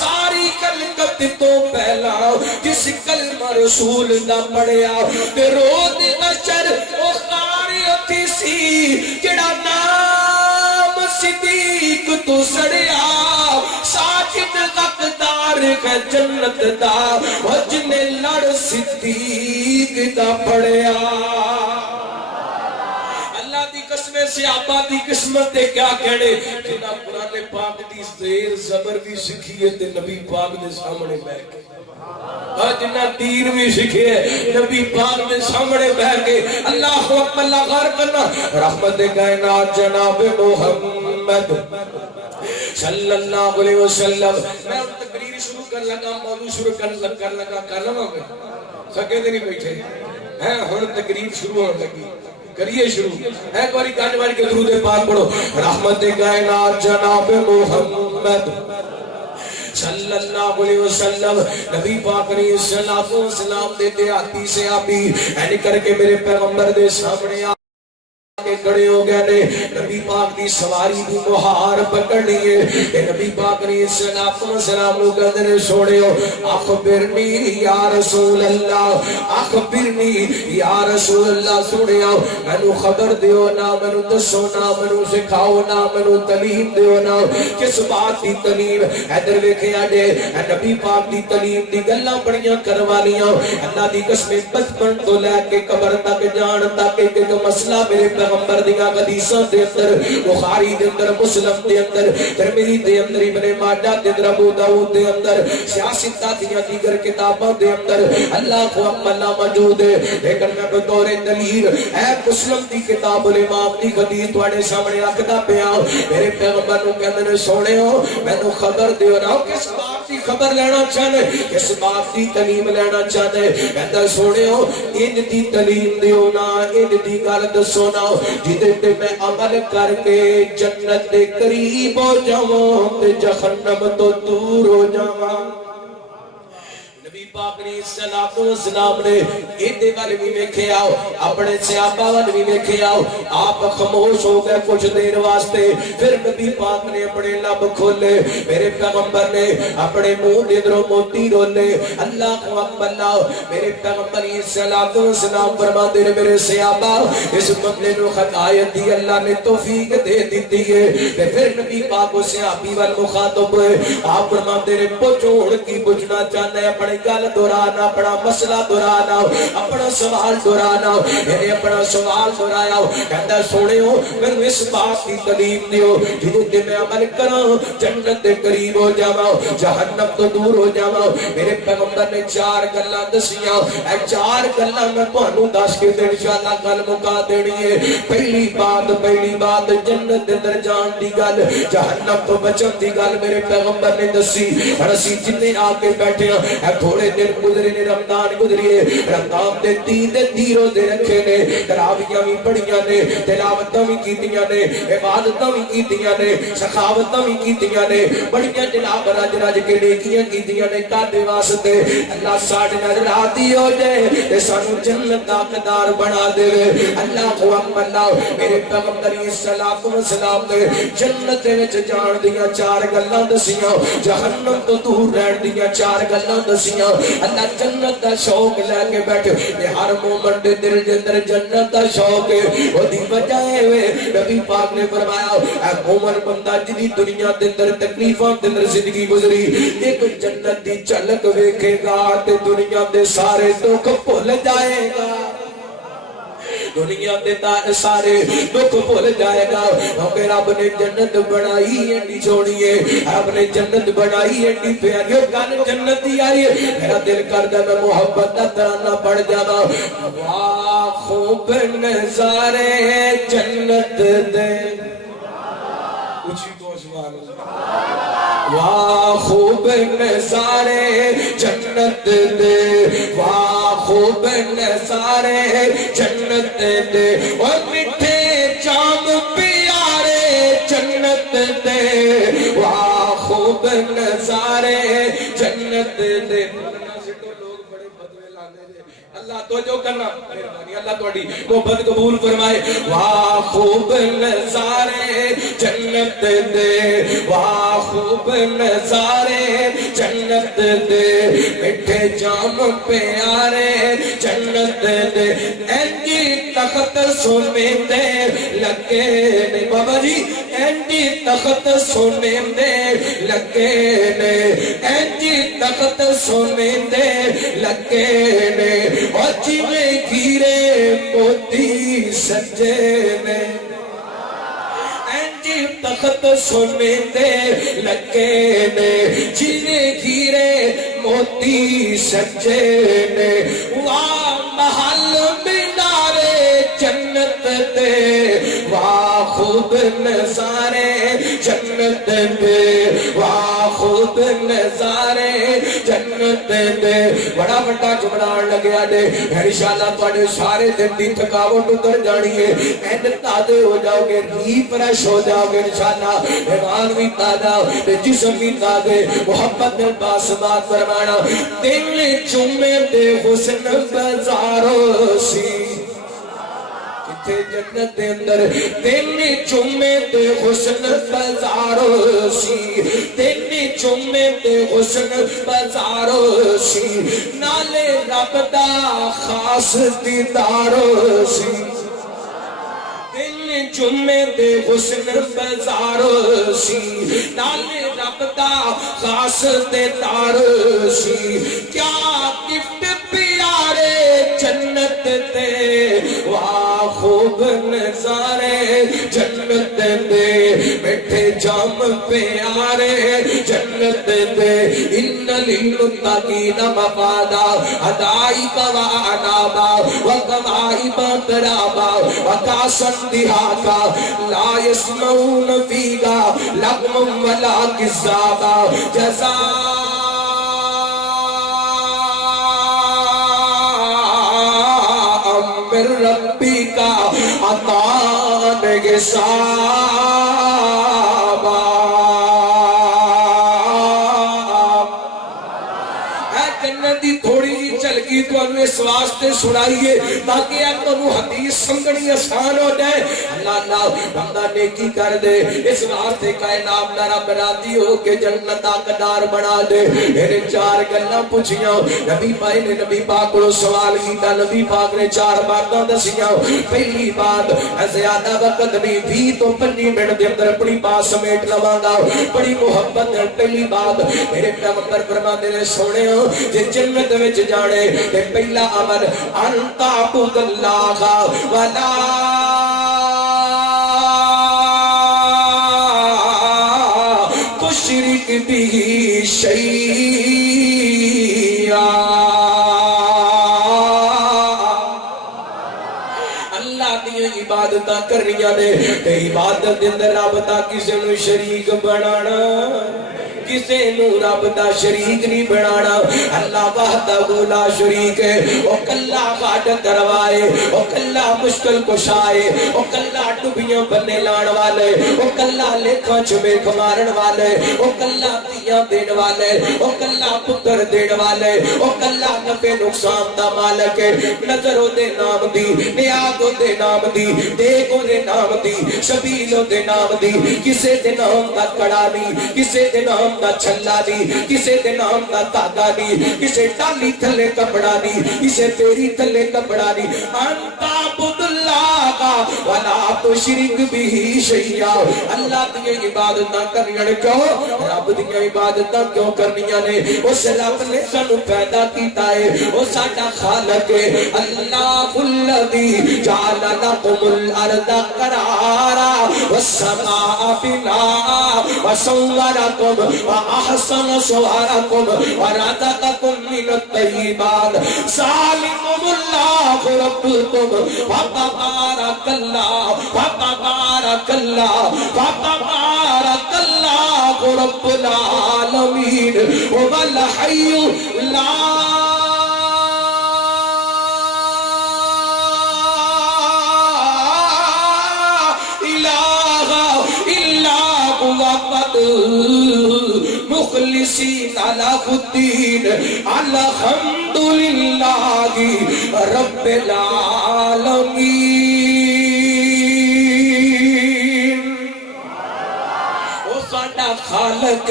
ساری کلکت تو پہلا جس کلمہ رسول نہ پڑھیا تے روز نشر او خاری ہوتی سی جڑا نام صدیق تو سڑیا ساکت غقدار کا جنت دا وجن لڑ صدیق دا پڑیا اللہ دی قسمیں سے آبادی قسمت دے کیا کہنے جنہ قرآن پاک دی زیر زبر بھی سکھیے تے نبی پاک دے سامنے بیٹھ کے جنہ دین بھی سکھے نبی پاک دے سامنے بیٹھ کے اللہ اکبر اللہ غار کرنا رحمت کائنات جناب محمد صلی اللہ علیہ وسلم میں تقریر شروع کر لگا موضوع شروع کر لگا کلمہ میں سکے دے نہیں بیٹھے ہیں ہن تقریر شروع ہونے لگی کریے شروع ایک باری گانے والی کے درود پاک پڑھو رحمت کائنات جناب محمد صلی اللہ علیہ وسلم نبی پاک نے سلام دیتے آتی سے آبی اینی کر کے میرے پیغمبر دے سامنے کے کڑے ہو گئے نے نبی پاک دی سواری دی مہار پکڑنی ہے نبی پاک نے سلام لو کہتے نے سوڑے ہو اخبرنی یا رسول اللہ اخبرنی یا رسول اللہ سوڑے ہو میں خبر دیو نا میں دسو نا میں سکھاؤ نا میں تعلیم دیو نا کس بات دی تعلیم ادھر ویکھے اڈے نبی پاک دی تعلیم دی گلاں بڑیاں کروالیاں اللہ دی قسم بچپن تو لے کے قبر تک جان تک ایک مسئلہ میرے پیغمبر دیاں حدیثاں دے اندر بخاری دے اندر مسلم دے اندر ترمذی دے اندر ابن ماجہ دے اندر ابو داؤد دے اندر سیاست دیاں دیگر کتاباں دے اندر اللہ کو اللہ موجود ہے لیکن میں بطور دلیل اے مسلم دی کتاب الامام دی حدیث تواڈے سامنے رکھدا پیا میرے پیغمبر نو کہندے نے سونے ہو مینوں خبر دیو نا کس بات دی خبر لینا چاہنے کس بات دی تعلیم لینا چاہنے کہندا سونے ہو ان دی تعلیم دیو نا ان دی گل دسو نا جدے تے میں عمل کر کے جنت دے قریب ہو جاواں تے جہنم تو دور ہو جاواں نبی پاک نے صلوات و سلام نے ایدے وال بھی ویکھے آؤ اپنے صحابہ وال بھی ویکھے آؤ آپ خاموش ہو گئے کچھ دیر واسطے پھر نبی پاک نے اپنے لب کھولے میرے پیغمبر نے اپنے منہ دے اندروں موتی رولے اللہ اکبر میرے پیغمبر صلوات و سلام فرماتے نے میرے صحابہ اس بندے نو ہدایت دی اللہ نے توفیق دے دیتی ہے پھر نبی پاک کو صحابی وال مخاطب ہوئے آپ فرماتے نے پوچھوڑ کی پوچھنا چاہنا ہے اپنے گل دہرانا اپنا مسئلہ دہرانا اپنا سوال دہرانا یعنی اپنا سوال دہرایا کہتا سونے ہو میں اس بات کی تعلیم دیو جدے میں عمل کراں جنت دے قریب ہو جاواں جہنم تو دور ہو جاواں میرے پیغمبر نے 4 گلاں دسیاں اے 4 گلاں میں تانوں دس کے تے انشاءاللہ گل مکا دینی ہے پہلی بات جنت دے اندر جان دی گل جہنم تو بچن دی گل میرے پیغمبر نے دسی اور اسی جتنے آ کے بیٹھے ہیں تھوڑے دن گزرے نے رمضان گزریے رمضان دے 3 روزے رکھے نے تراویحاں بھی پڑھیاں نے تلاوتاں بھی کیتیاں نے عبادتاں بھی کیتیاں نے سخاوتاں بھی کیتیاں نے بڑیاں جناب رج کے نیکیاں کیتیاں نے کادے واسطے اللہ ساڈے نال راضی ہو جائے تے سانو جنت دا حقدار بنا دے اللہ اکبر اللہ میرے پیغمبر صلوات و سلام نے جنت دے وچ جان دیاں 4 گلاں دسیاں جہنم تو دور رہن دیاں 4 گلاں دسیاں اللہ جنت دا شوق لے کے بیٹھے تے ہر مومن دے دل دے اندر جنت دا شوق ہے او دی وجہ ہے نبی پاک نے فرمایا اے مومن بندہ جدی دنیا دے اندر تکلیفاں دے اندر زندگی گزری ایک جنت دی جھلک ویکھے گا تے دنیا دے سارے دکھ بھول جائے گا دنیا دے سارے دکھ بھول جائے گا کیونکہ رب نے جنت بنائی ایڈی سونی ہے رب نے جنت بنائی ایڈی پیاری ہے گل جنت دی آئی ہے میرا دل کردا میں محبت دا ترانہ پڑھ جاواں واہ خوب نظارے جنت دے اونچی تو سبحان اللہ واہ خوب نظارے جنت دے واہ خوب نظارے جنت دے اور میٹھے جام پیارے جنت دے واہ خوب نظارے جنت دے اللہ تو جو کرنا مہربانی اللہ تہاڈی محبت قبول فرمائے واہ خوب نظارے جنت دے واہ خوب نظارے جنت دے میٹھے جام پیارے جنت دے اینجی تخت سونے دے لگے نے بابا جی اینجی تخت سونے دے لگے نے اینجی تخت سونے دے لگے نے اور جویں گھیرے موتی سجے نے اینجی تخت سونے دے لگے نے جویں گھیرے موتی سجے نے واہ محل مینارے جنت دے واہ خوب نظارے جنت دے واہ خوب نظارے جنت دے بڑا بڑا جملان لگیا دے انشاءاللہ تواڈے سارے دن دی تھکاوٹ اتر جانی ہے اینڈ تازے ہو جاؤ گے ریفریش ہو جاؤ گے انشاءاللہ ایمان بھی تازہ جسم بھی تازے محبت دل باسبات فرمانا دل جمعے دے حسن بازاروں سی جنت دے اندر تینے چومے دے حسن بازارو سی تینے چومے دے حسن بازارو سی نالے رب دا خاص دیدارو سی تینے چومے دے حسن بازارو سی نالے رب دا خاص دیدارو سی کیا گفٹ پیارے جنت دے واہ خوب نظارے جنت دے میٹھے جام پیارے جنت دے ان للمتقین مفادا حدائق وعنابا وکواعب ترابا وکاسا دہاقا لا يسمعون فیہا لغوا ولا کذابا جزاء ربی کا عطا کے سابا اے جنتی زندگی تمہیں اس واسطے سنائیے تاکہ آپ کو حدیث سمجھنی آسان ہو جائے. اللہ بندہ نیکی کر دے اس واسطے کائنات دا رب راضی ہو کے جنت دا حقدار بنا دے. میرے چار گلاں پوچھیاں نبی پاک نے نبی پاک کو سوال کیتا. نبی پاک نے چار باتاں دسیاں. پہلی بات زیادہ وقت نہیں 20 تو 25 منٹ دے اندر اپنی بات سمیٹ لواں گا بڑی محبت ہے. پہلی بات میرے پیغمبر فرماتے نے سونے جے جنت وچ جانے تے پہلا عمل انت عبد اللہ ولا تشرک به شیئا. عبادتاں کرنیاں نے تے عبادت دے اندر رب دا کسے نوں شریک بنانا کسے نوں رب دا شریک نہیں بنانا. اللہ وحدہ لا شریک ہے. او کلا عبادت کروائے او کلا مشکل کشائے او کلا ڈبیاں بننے لان والے او کلا لکھاں چمیک مارن والے او کلا دیاں دین والے او کلا پتر دین والے او کلا نفع نقصان دا مالک ہے. نظر او دے نام دی نیاز او دے نام دی دیکھ او دے نام دی سبیل او دے نام دی. کسے دے نام دا کڑا نہیں کسے دے نام دا چھلا نہیں کسے دے نام دا تاگا نہیں کسے ٹالی تھلے کپڑا نہیں کسے تیری تھلے کپڑا نہیں. انت عبد اللہ ولا تشرک به شیئا. اللہ دی عبادتاں کرنیاں کیوں رب دی عبادتاں کیوں کرنیاں نے. اس رب نے سانو پیدا کیتا ہے او ساڈا خالق ہے. اللہ الذی جعل لكم الارض قرارا والسماء بناء وصوركم واحسن صوركم ورزقكم من الطيبات ذلكم الله ربكم فتبارك الله فتبارك الله فتبارك الله رب العالمين هو الحي لا مخلصین له الدین الحمد للہ رب العالمین. خالق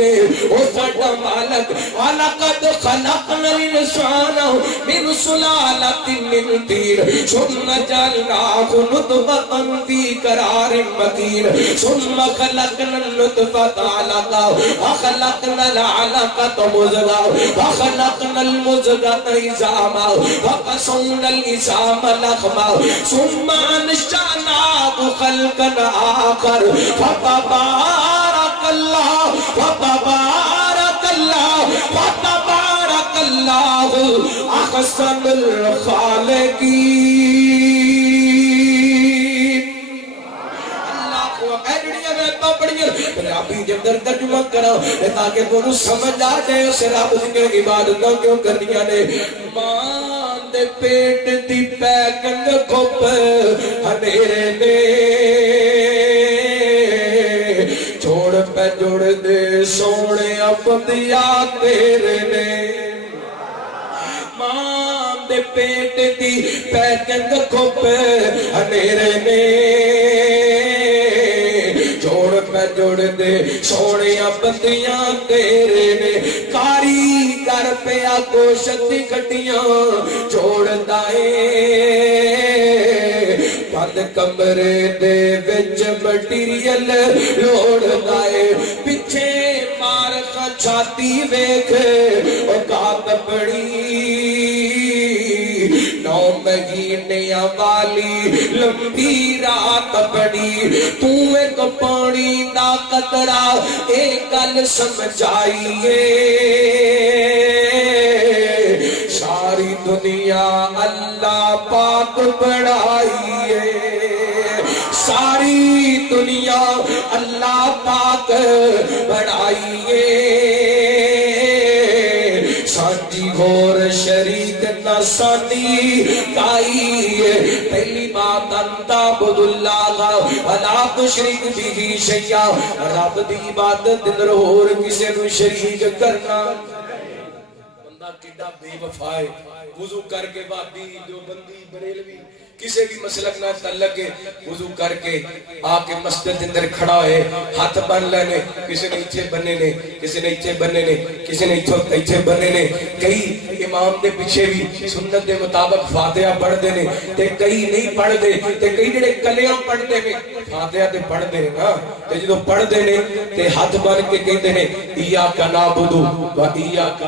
او ساڈا مالک. وَلَقَدْ خَلَقْنَا الْإِنسَانَ مِنْ سُلَالَةٍ مِنْ طِينٍ ثُمَّ جَعَلْنَاهُ نُطْفَةً فِي قَرَارٍ مَكِينٍ ثُمَّ خَلَقْنَا النُّطْفَةَ عَلَقَةً وَخَلَقْنَا الْعَلَقَةَ مُضْغَةً وَخَلَقْنَا الْمُضْغَةَ عِظَامًا وَكَسَوْنَا الْعِظَامَ لَحْمًا ثُمَّ أَنشَأْنَاهُ خَلْقًا آخَرَ فَتَبَارَكَ اللہ وتبارک اللہ وتبارک اللہ احسن الخالقین. اللہ کو ایڈیاں میں تو پڑھیے ابھی جب در ترجمہ کرا تاکہ تمہیں سمجھ آ جائے اس رب کی عبادتوں کیوں کرنیاں نے. ماں دے پیٹ دی پیکن کھوپ ہنیرے نے چھوڑ پہ جوڑ دے سونے اپدیا تیرے نے. ماں دے پیٹ دی پیکن کھوپ ہنیرے نے چھوڑ پہ جوڑ دے سونے اپدیا تیرے نے. کاریگر پیا گوشت کھٹیاں چھوڑ دائے بند کمرے دے وچ مٹیریل لوڑ دائے پچھے مار چھاتی ویکھ اوقات بڑی 9 مہینیاں والی لمبی رات بڑی. تو ایک پانی دا قطرہ ایک گل سمجھائیے ساری دنیا اللہ پاک بڑھائیے ساری دنیا اللہ پاک بڑھائیے. سانجی غور شریک نسانی کائیے. پہلی بات انت عبد اللہ ولا تشرک به شیئا. رب دی عبادت اندر اور کسے نو شریک کرنا بندہ کڈا بے وفا ہے وضو کر کے بھابی دیوبندی بریلوی کسی بھی مسلک نہ تعلق ہے وضو کر کے آ کے مسجد اندر کھڑا ہے ہاتھ بن لینے کسی نے ایتھے بننے نے کسی نے ایتھے بننے نے کسی نے ایتھے بننے نے کئی امام دے پیچھے بھی سنت دے مطابق فاتحہ پڑھ دے نے تے کئی نہیں پڑھ دے تے کئی جڑے کلیاں پڑھ دے نے فاتحہ تے پڑھ دے نا تے جدوں پڑھ دے نے تے ہاتھ بن کے کہندے نے ایاک نعبد و ایاک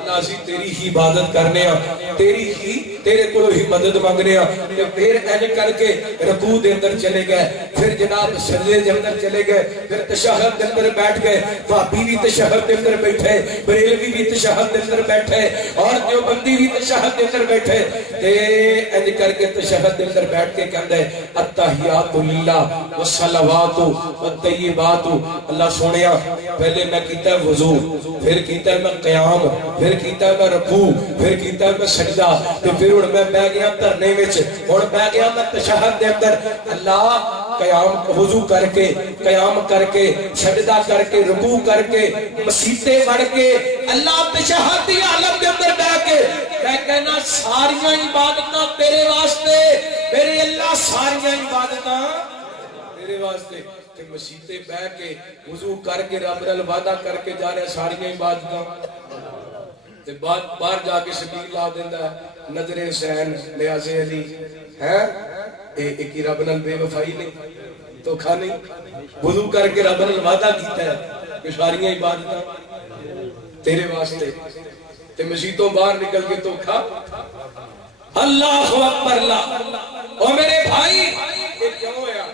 اللہ اسی تیری ہی عبادت کرنے ہیں تیری ہی تیرے کو ہی مدد مانگنے ہیں کہ پھر این کر کے رکوع دے اندر چلے گئے پھر جناب سجدے دے اندر چلے گئے پھر تشہد دے اندر بیٹھ گئے بھابی بھی تشہد دے اندر بیٹھے بریلوی بھی تشہد دے اندر بیٹھے اور دیوبندی بھی تشہد دے اندر بیٹھے تے این کر کے تشہد دے اندر بیٹھ کے کہندا ہے التحیات للہ والصلوات والطیبات اللہ سونیا پہلے میں کیتا ہے وضو پھر کیتا ہے میں قیام پھر کیتا ہے میں رکوع پھر کیتا ہے میں سجدہ تے پھر ہن میں بیٹھ گیا دھرنے وچ ہن بیٹھ گیا میں تشہد دے اندر اللہ قیام وضو کر کے قیام کر کے سجدہ کر کے رکوع کر کے مسیتے بڑھ کے اللہ تشہد دی عالم دے اندر بیٹھ کے میں کہنا ساریاں عبادتاں تیرے واسطے میرے اللہ ساریاں عبادتاں تیرے واسطے کہ مسیتے بیٹھ کے وضو کر کے رب نال وعدہ کر کے جا رہے ساریاں عبادتاں تے باہر جا کے شبیر لا دیندا ہے نظر حسین نیاز علی ہے ایک ہی رب نال بے وفائی نہیں دھوکھا نہیں وضو کر کے رب نال وعدہ کیتا ہے کہ ساریاں عبادتاں تیرے واسطے تے مسجدوں باہر نکل کے دھوکھا اللہ اکبر اللہ او میرے بھائی یہ کیوں ہویا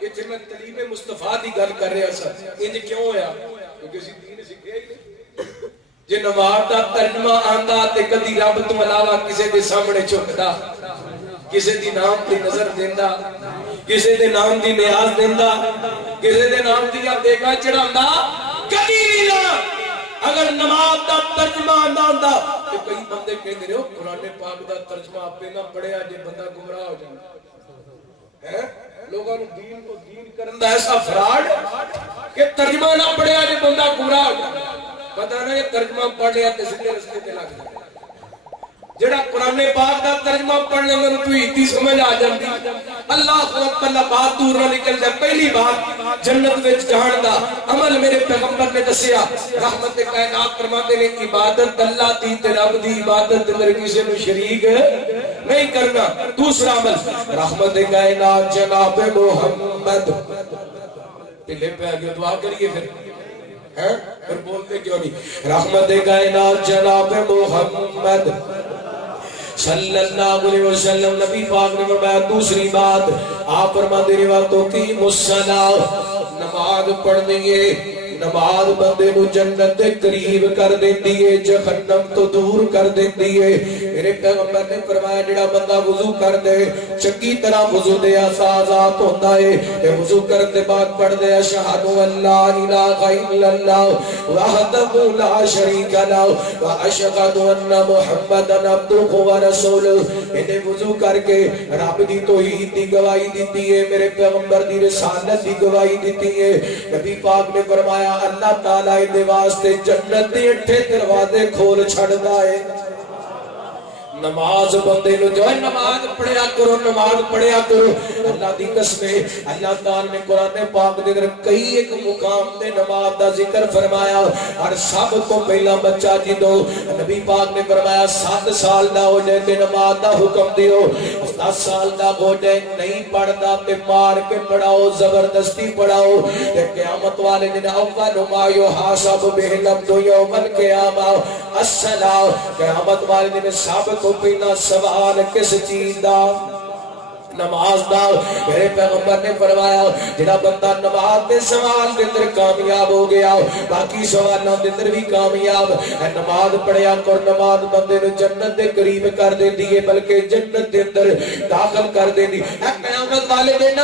یہ جے میں تعلیم مصطفیٰ دی گل کر رہا سا انج کیوں ہویا کیونکہ اسی دین سکھیا ہی نہیں جے نماز دا ترجمہ آندا تے کدی رب تو علاوہ کسے دے سامنے جھکدا کسے دی نام تے نظر دیندا کسے دے نام دی نیاز دیندا کسے دے نام دی بیگا چڑھاندا کدی نہیں نہ اگر نماز دا ترجمہ آندا ہوندا تے کئی بندے کہندے نے او قرآن پاک دا ترجمہ آپے نہ پڑھیا جے بندہ گمراہ ہو جاندا ہے لوگوں نے دین کو دین کرن دا ایسا فراڈ کہ ترجمہ نہ پڑھیا جے بندہ گمراہ ہو جاندا پتہ نہیں یہ ترجمہ پڑھ لیا تے سیدھے رستے تے لگ جائے جڑا قرآن پاک دا ترجمہ پڑھ لے انہوں تو ہی سمجھ آ جاندی اللہ اکبر اللہ بات دور نہ نکل جائے پہلی بات جنت وچ جان دا عمل میرے پیغمبر نے دسیا رحمت کائنات فرماتے نے عبادت اللہ دی تے رب دی عبادت اندر کسی نو شریک نہیں کرنا دوسرا عمل رحمت کائنات جناب محمد پہلے پہ آگے دعا کریے پھر بولتے کیوں نہیں رحمت کائنات جناب محمد صلی اللہ علیہ وسلم نبی پاک نے فرمایا دوسری بات آپ فرماتے روایتوں کی الصلاۃ نماز پڑھنی ہے نماز بندے نو جنت دے قریب کر دیندی ہے جہنم تو دور کر دیندی ہے میرے پیغمبر نے فرمایا جڑا بندہ وضو کر دے چنگی طرح وضو دے آزاد ہوندا ہے تے وضو کرن دے بعد پڑھ دے اشہد ان لا الہ الا اللہ وحدہ لا شریک لہ واشہد ان محمدا عبدہ ورسولہ اے وضو کر کے رب دی توحید دی گواہی دتی ہے میرے پیغمبر دی رسالت دی گواہی دتی ہے نبی پاک نے فرمایا اللہ تعالیٰ دے واسطے جنت دے 8 دروازے کھول چھڑدا ہے نماز بندے نو جو ہے نماز پڑھیا کرو اللہ دی قسم ہے اللہ تعالی نے قرآن پاک دے اندر کئی ایک مقام تے نماز دا ذکر فرمایا اور سب تو پہلا بچہ جدو نبی پاک نے فرمایا 7 سال دا ہو جائے تے نماز دا حکم دیو 10 سال دا ہو جائے نہیں پڑھدا تے مار کے پڑھاؤ زبردستی پڑھاؤ تے قیامت والے دن اول ما یحاسب به العبد یوم القیامہ الصلاۃ قیامت والے دن سب تو پہلا سوال کس چیز دا نماز دا میرے پیغمبر نے فرمایا جڑا بندہ نماز دے سوال دے اندر کامیاب ہو گیا باقی سوالوں دے اندر بھی کامیاب ہے نماز پڑھیا کر نماز بندے نو جنت دے قریب کر دیندی ہے بلکہ جنت دے اندر داخل کر دیندی ہے قیامت جنت والے دن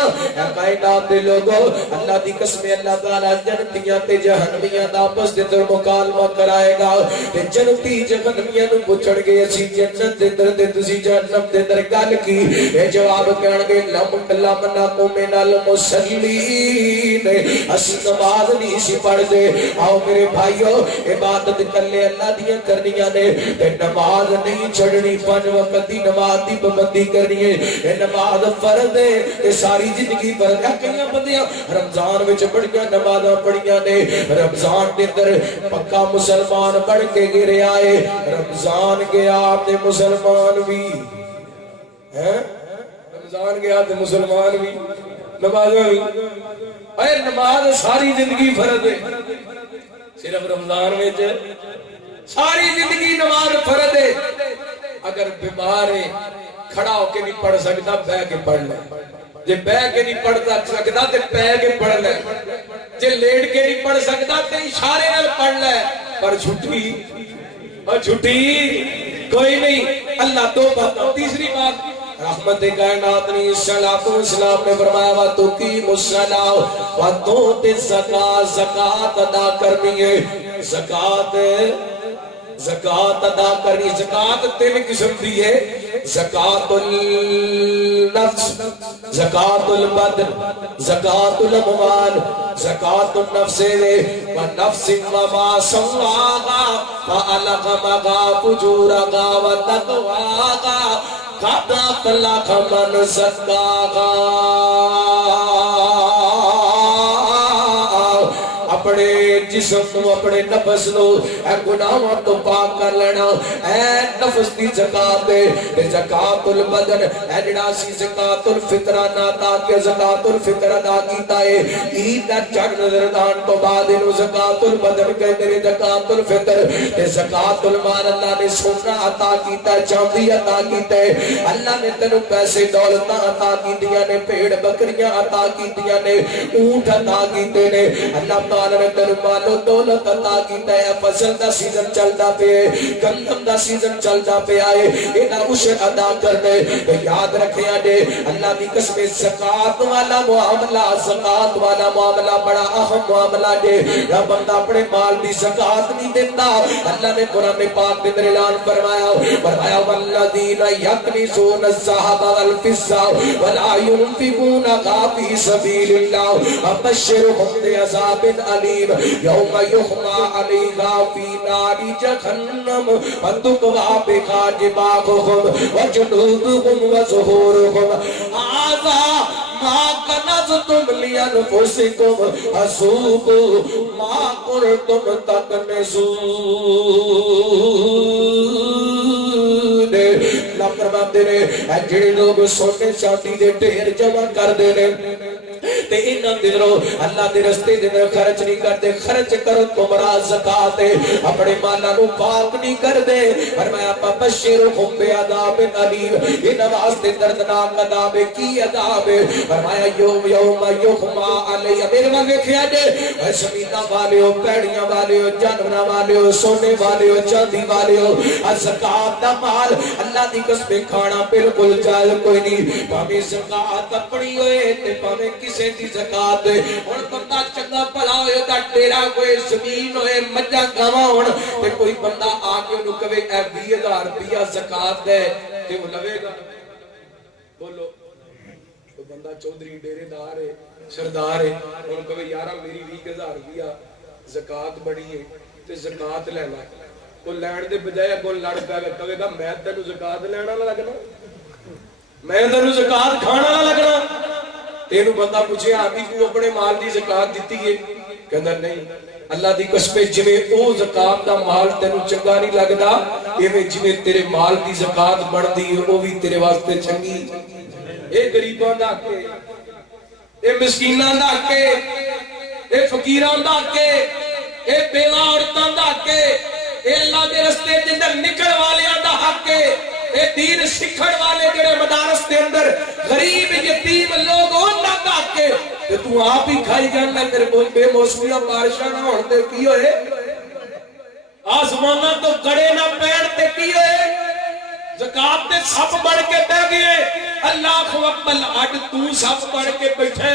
کائنات دے لوگو اللہ دی قسم اللہ تعالی جنتیاں تے جہنمیاں دا آپس دے اندر مکالمہ کرائے گا تے جنتی جہنمیاں نو پوچھن گے اسی جنت دے اندر تے تسی جہنم دے اندر گل کی اے جواب کہن گے لم نکو من المصلین اسی نماز نہیں سی پڑھ دے آؤ میرے بھائیو عبادت کلے اللہ دیاں کرنیاں نے تے نماز نہیں چھڑنی 5 وقت دی نماز دی پابندی کرنی ہے اے نماز فرض ہے اے ساری زندگی فرض ہے کئی بندیاں رمضان وچ بڑیاں نمازاں پڑھیاں نے رمضان دے اندر پکا مسلمان بن کے گرے آئے رمضان گیا تے مسلمان بھی رمضان گیا تے مسلمان بھی نمازاں بھی اے نماز ساری زندگی فرض ہے صرف رمضان وچ ساری زندگی نماز فرض ہے اگر بیمار ہے کھڑا ہو کے نہیں پڑھ سکتا بہ کے پڑھ لے جے بہ کے نہیں پڑھ سکتا تے پہ کے پڑھ لے جے لیٹ کے نہیں پڑھ سکتا تے اشارے نال پڑھ لے پر چھٹی کوئی نہیں اللہ تو بات تیسری بات رحمت کائنات نے صلوات و سلام نے فرمایا وا تو کی الصلاۃ و تو تے زکات ادا کرنی ہے زکات ادا کرنی زکات 3 قسم دی ہے زکات النفس زکات البدن زکات الاموال زکات النفس و نفس وما سواها فالهمها فجورها وتقواها قد افلح من زکاها اپنے جسم نو اپنے نفس نو اے گناہاں تو پاک کر لینا اے نفس دی زکات دے زکات البدن اے جڑا سی زکات الفطر ادا کہ زکات الفطر ادا کیتا ہے عید دا چند رمضان تو بعد نو زکات البدن کہندے نے زکات الفطر تے زکات المال اللہ نے سونا عطا کیتا ہے چاندی عطا کیتا ہے اللہ نے تینو پیسے دولت عطا کیتیاں نے بھیڑ بکریاں عطا کیتیاں نے اونٹ عطا کیتے نے اللہ تعالی نے تینو مال و دولت عطا کیتا ہے فصل دا سیزن چلدا پیا ہے گندم دا سیزن چلدا پیا ہے انہاں عشر ادا کر دے یاد رکھیا جے اللہ دی قسم زکات والا معاملہ بڑا اہم معاملہ جے جب بندہ اپنے مال دی زکات نہیں دیتا اللہ نے قرآن پاک میں اعلان فرمایا والذین یکنزون الذهب والفضة ولا ينفقونها في سبيل الله فبشرهم بعذاب أليم يوم يحمى عليها في نار جهنم فتكوى بها جباههم وجنوبهم وظهورهم هذا ما كنزتم لأنفسكم فذوقوا ما كنتم تكنزون فرماتے ہیں جڑے لوگ سونے چاندی دے ڈھیر جمع کر دے نے تے انہاں دنوں اللہ دے رستے دے خرچ نہیں کردے خرچ کرو تمہارا زکات اپنے مالاں نو پاک نہیں کردے فرمایا بشرہم بعذاب الیم ان واسطے دردناک عذاب کی عذاب فرمایا یوم یحمى علیہ میرے وال ویکھیا جے زمیناں والیو پیڑیاں والیو جانوراں والیو سونے والیو چاندی والیو زکات دا مال اللہ دی قسم کھانا بالکل جائز کوئی نہیں پاویں زکات اپنی ہوئے تے پاویں کسے دی زکات ہن بندہ چنگا بھلا ہوئے تا ڈیرا کوئی زمین ہوئے مجھا گاواں ہون تے کوئی بندہ آ کے انہوں کہے اے 20,000 روپیہ زکات دے تے وہ لوے گا بولو تو بندہ چودھری ڈیرے دار ہے سردار ہے انہوں کہے یارا میری 20,000 روپیہ زکات بڑی ہے تے زکات لے لا کو لین دے بجائے کو لڑ پیا کہے گا میں تینوں زکات لینا نہ لگنا میں تینوں زکات کھانا نہ لگنا تینوں بندہ پوچھے آدھی کو اپنے مال دی زکات دیتی ہے کہندا نہیں اللہ دی قسم جویں او زکات دا مال تینوں چنگا نہیں لگدا ایویں جویں تیرے مال دی زکات بڑھدی ہے او بھی تیرے واسطے چنگی اے غریباں دا حق ہے اے مسکیناں دا حق ہے اے فقیراں دا حق ہے اے بیوہ عورتاں دا حق ہے اے اللہ دے رستے دے اندر نکل والیاں دا حق ہے اے دین سکھڑ والے جڑے مدارس دے اندر غریب یتیم لوگ انہاں دا حق ہے تے تو آپ ہی کھائی جاندا تیرے بول بے موسمیاں بارشاں نہ ہون تے کی ہوئے آسماناں تو گڑے نہ پین تے کی ہوئے زکات دے سب بڑھ کے بہ گئے اللہ اکبر اڈ تو سب بڑھ کے بیٹھے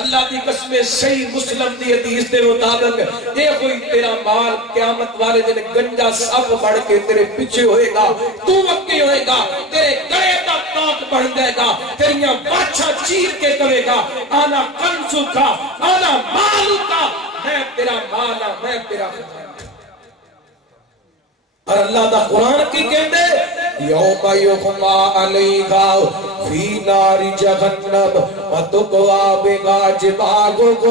اللہ دی قسم صحیح مسلم دی حدیث دے مطابق اے کوئی تیرا مال قیامت والے دن گنجا سب بڑھ کے تیرے پیچھے ہوئے گا تو اگے ہوئے گا تیرے گلے کا تاک بڑھ جائے گا تیریاں باچھا چیر کے کہے گا آنا کنزو کا آنا مالو کا میں تیرا مالا میں تیرا خزانہ اور اللہ دا قرآن کی کہتے یوم یحما علیہا فی نار جہنم وتقوا بہا جباہہم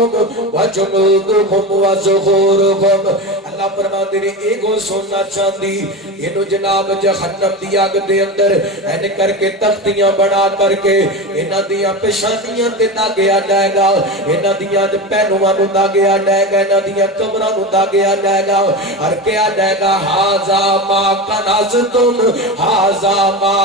وجنودہم وظہورہم اللہ فرماتے ہیں ایگو سننا چاندی انہوں جناب جہنم دی آگ دے اندر این کر کے تختیاں بنا کر کے انہاں دیاں پیشانیاں تے داگیا جائے گا انہاں دیاں پہنواں نوں داگیا جائے گا انہاں دیاں کمراں نوں داگیا جائے گا اور کیا جائے گا ہاذا ما کنزتم ہاذا ما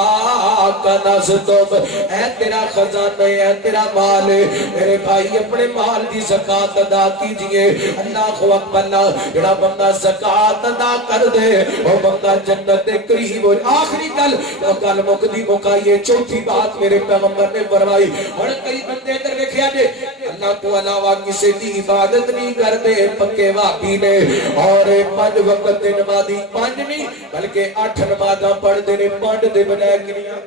کنزتم اے تیرا خزانہ اے تیرا مال میرے بھائی اپنے مال دی زکات ادا کیجئے اللہ اکبر جڑا بندہ زکات ادا کر دے وہ بندہ جنت کے قریب ہو آخری گل مکدی مکائیے چوتھی بات میرے پیغمبر نے فرمائی ہن کئی بندے ادھر ویکھیا جے اللہ تو علاوہ کسی دی عبادت نہیں کرتے پکے وہابی نے اور 5 وقت دی نمازی 5 نہیں بلکہ 8 نمازاں پڑھدے نے 5 دے بجائے کنیاں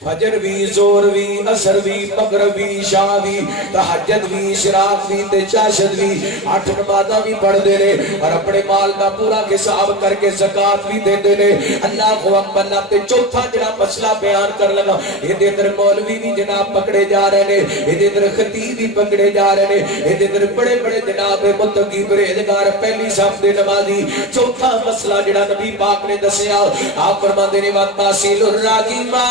فجر بھی زور بھی عصر بھی مغرب بھی عشاء بھی تہجد بھی اشراق بھی تے چاشت بھی 8 نمازاں بھی پڑھ دے نے اور اپنے مال دا پورا حساب کر کے زکات بھی دے دے نے اللہ اکبر تے چوتھا جڑا مسئلہ بیان کر لگا اے دے اندر مولوی بھی جناب پکڑے جا رہے نے اے دے اندر خطیب بھی پکڑے جا رہے نے اے دے اندر بڑے بڑے جناب متقی پرہیزگار پہلی صف دے نمازی چوتھا مسئلہ جڑا نبی پاک نے دسیا آپ فرماندے نے وتاسیل الراغیما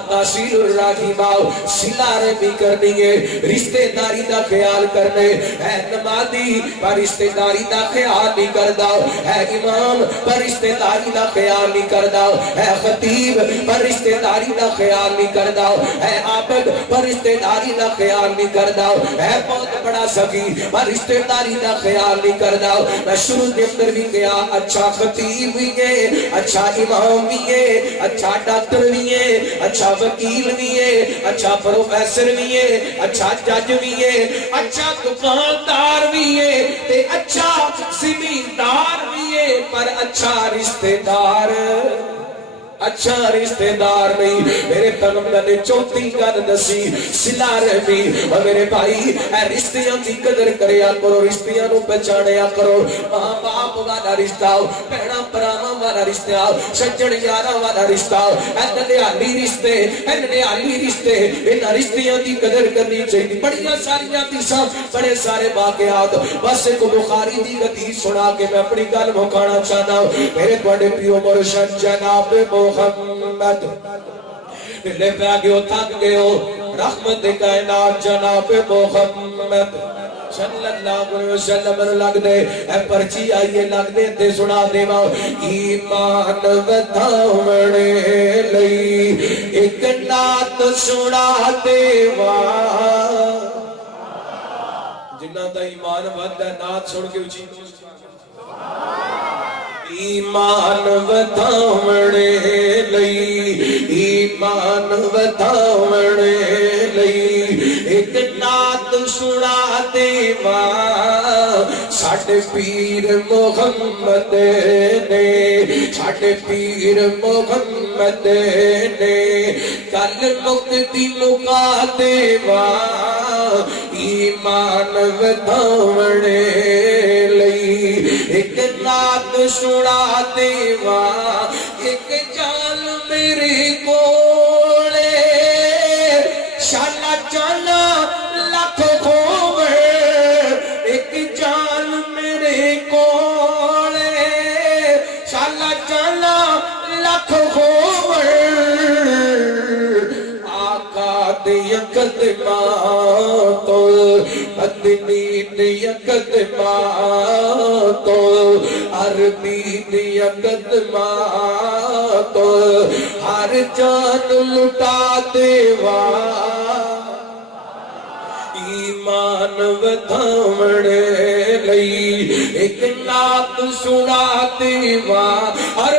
تحصیل الراغبہ صلہ رحمی کرنی ہے رشتہ داری دا خیال کرنے اے نمازی پر رشتہ داری دا خیال نہیں کردا اے امام پر رشتہ داری دا خیال نہیں کردا اے خطیب پر رشتہ داری دا خیال نہیں کردا اے عابد پر رشتہ داری دا خیال نہیں کردا اے بہت بڑا سخی پر رشتہ داری دا خیال نہیں کردا میں شروع کے اندر بھی کیا اچھا خطیب بھی ہے اچھا امام بھی ہے اچھا ڈاکٹر بھی ہے اچھا وکیل بھی ہے اچھا پروفیسر بھی ہے اچھا جج بھی ہے اچھا دکاندار بھی ہے تے اچھا زمیندار بھی ہے پر اچھا رشتہ دار اچھا رشتہ دار نہیں میرے پیغمبر نے چوتھی گل دسی صلہ رحمی اور میرے بھائی اے رشتیاں دی قدر کریا کرو رشتیاں نو پہچانیا کرو ماں باپ والا رشتہ بہنا پراواں والا رشتہ سجن یاراں والا رشتہ اے ننیالی رشتے اے ننیالی رشتے انہاں رشتیاں دی قدر کرنی چاہیے بڑیاں ساریاں حدیثاں بڑے سارے واقعات بس ایک بخاری دی حدیث سنا کے میں اپنی گل مکانا چاہتا ہوں میرے بڑے پیو مرشد جناب محمد لے پہ آگے ہو تھک گئے ہو رحمت کائنات جناب محمد صلی اللہ علیہ وسلم لگ دے اے پرچی آئیے لگ دے تے سنا دے ماں ایمان ودھاونے لئی ایک نات سنا دے ماں جنہ دا ایمان ودھا نات سن کے اچھی ایمان ودھاونے لئی ایمان ودھاونے لئی ایک نات سنا دیوا ساڈے پیر محمد نے ساڈے پیر محمد نے کل مکتی مکا دیوا ایمان ودھاونے لئی ایک نات سنا دیوا ایک جان میرے کولے شالا جانا لکھ کھوے ایک جان میرے کولے شالا جانا لکھ کھوے آقا دیا قدماں تو مدنی دیا قدماں تو عربی دیا قدماں تو ہر جان لٹا دیوا ایمان ودھاونے لئی ایک نات سنا دیوا اور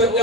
5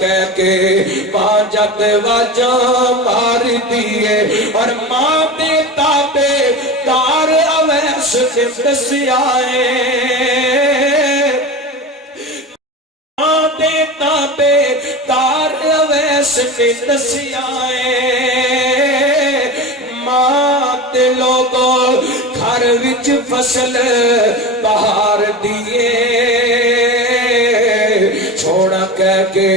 کہہ کے ماں جد واجاں مار دیے اور ماں دے تابے دار اویس نے دسیا ماں دے تابے دار اویس نے دسیا ماں تے لوگوں گھر وچ فصل بہار دیے چھوڑا کہہ کے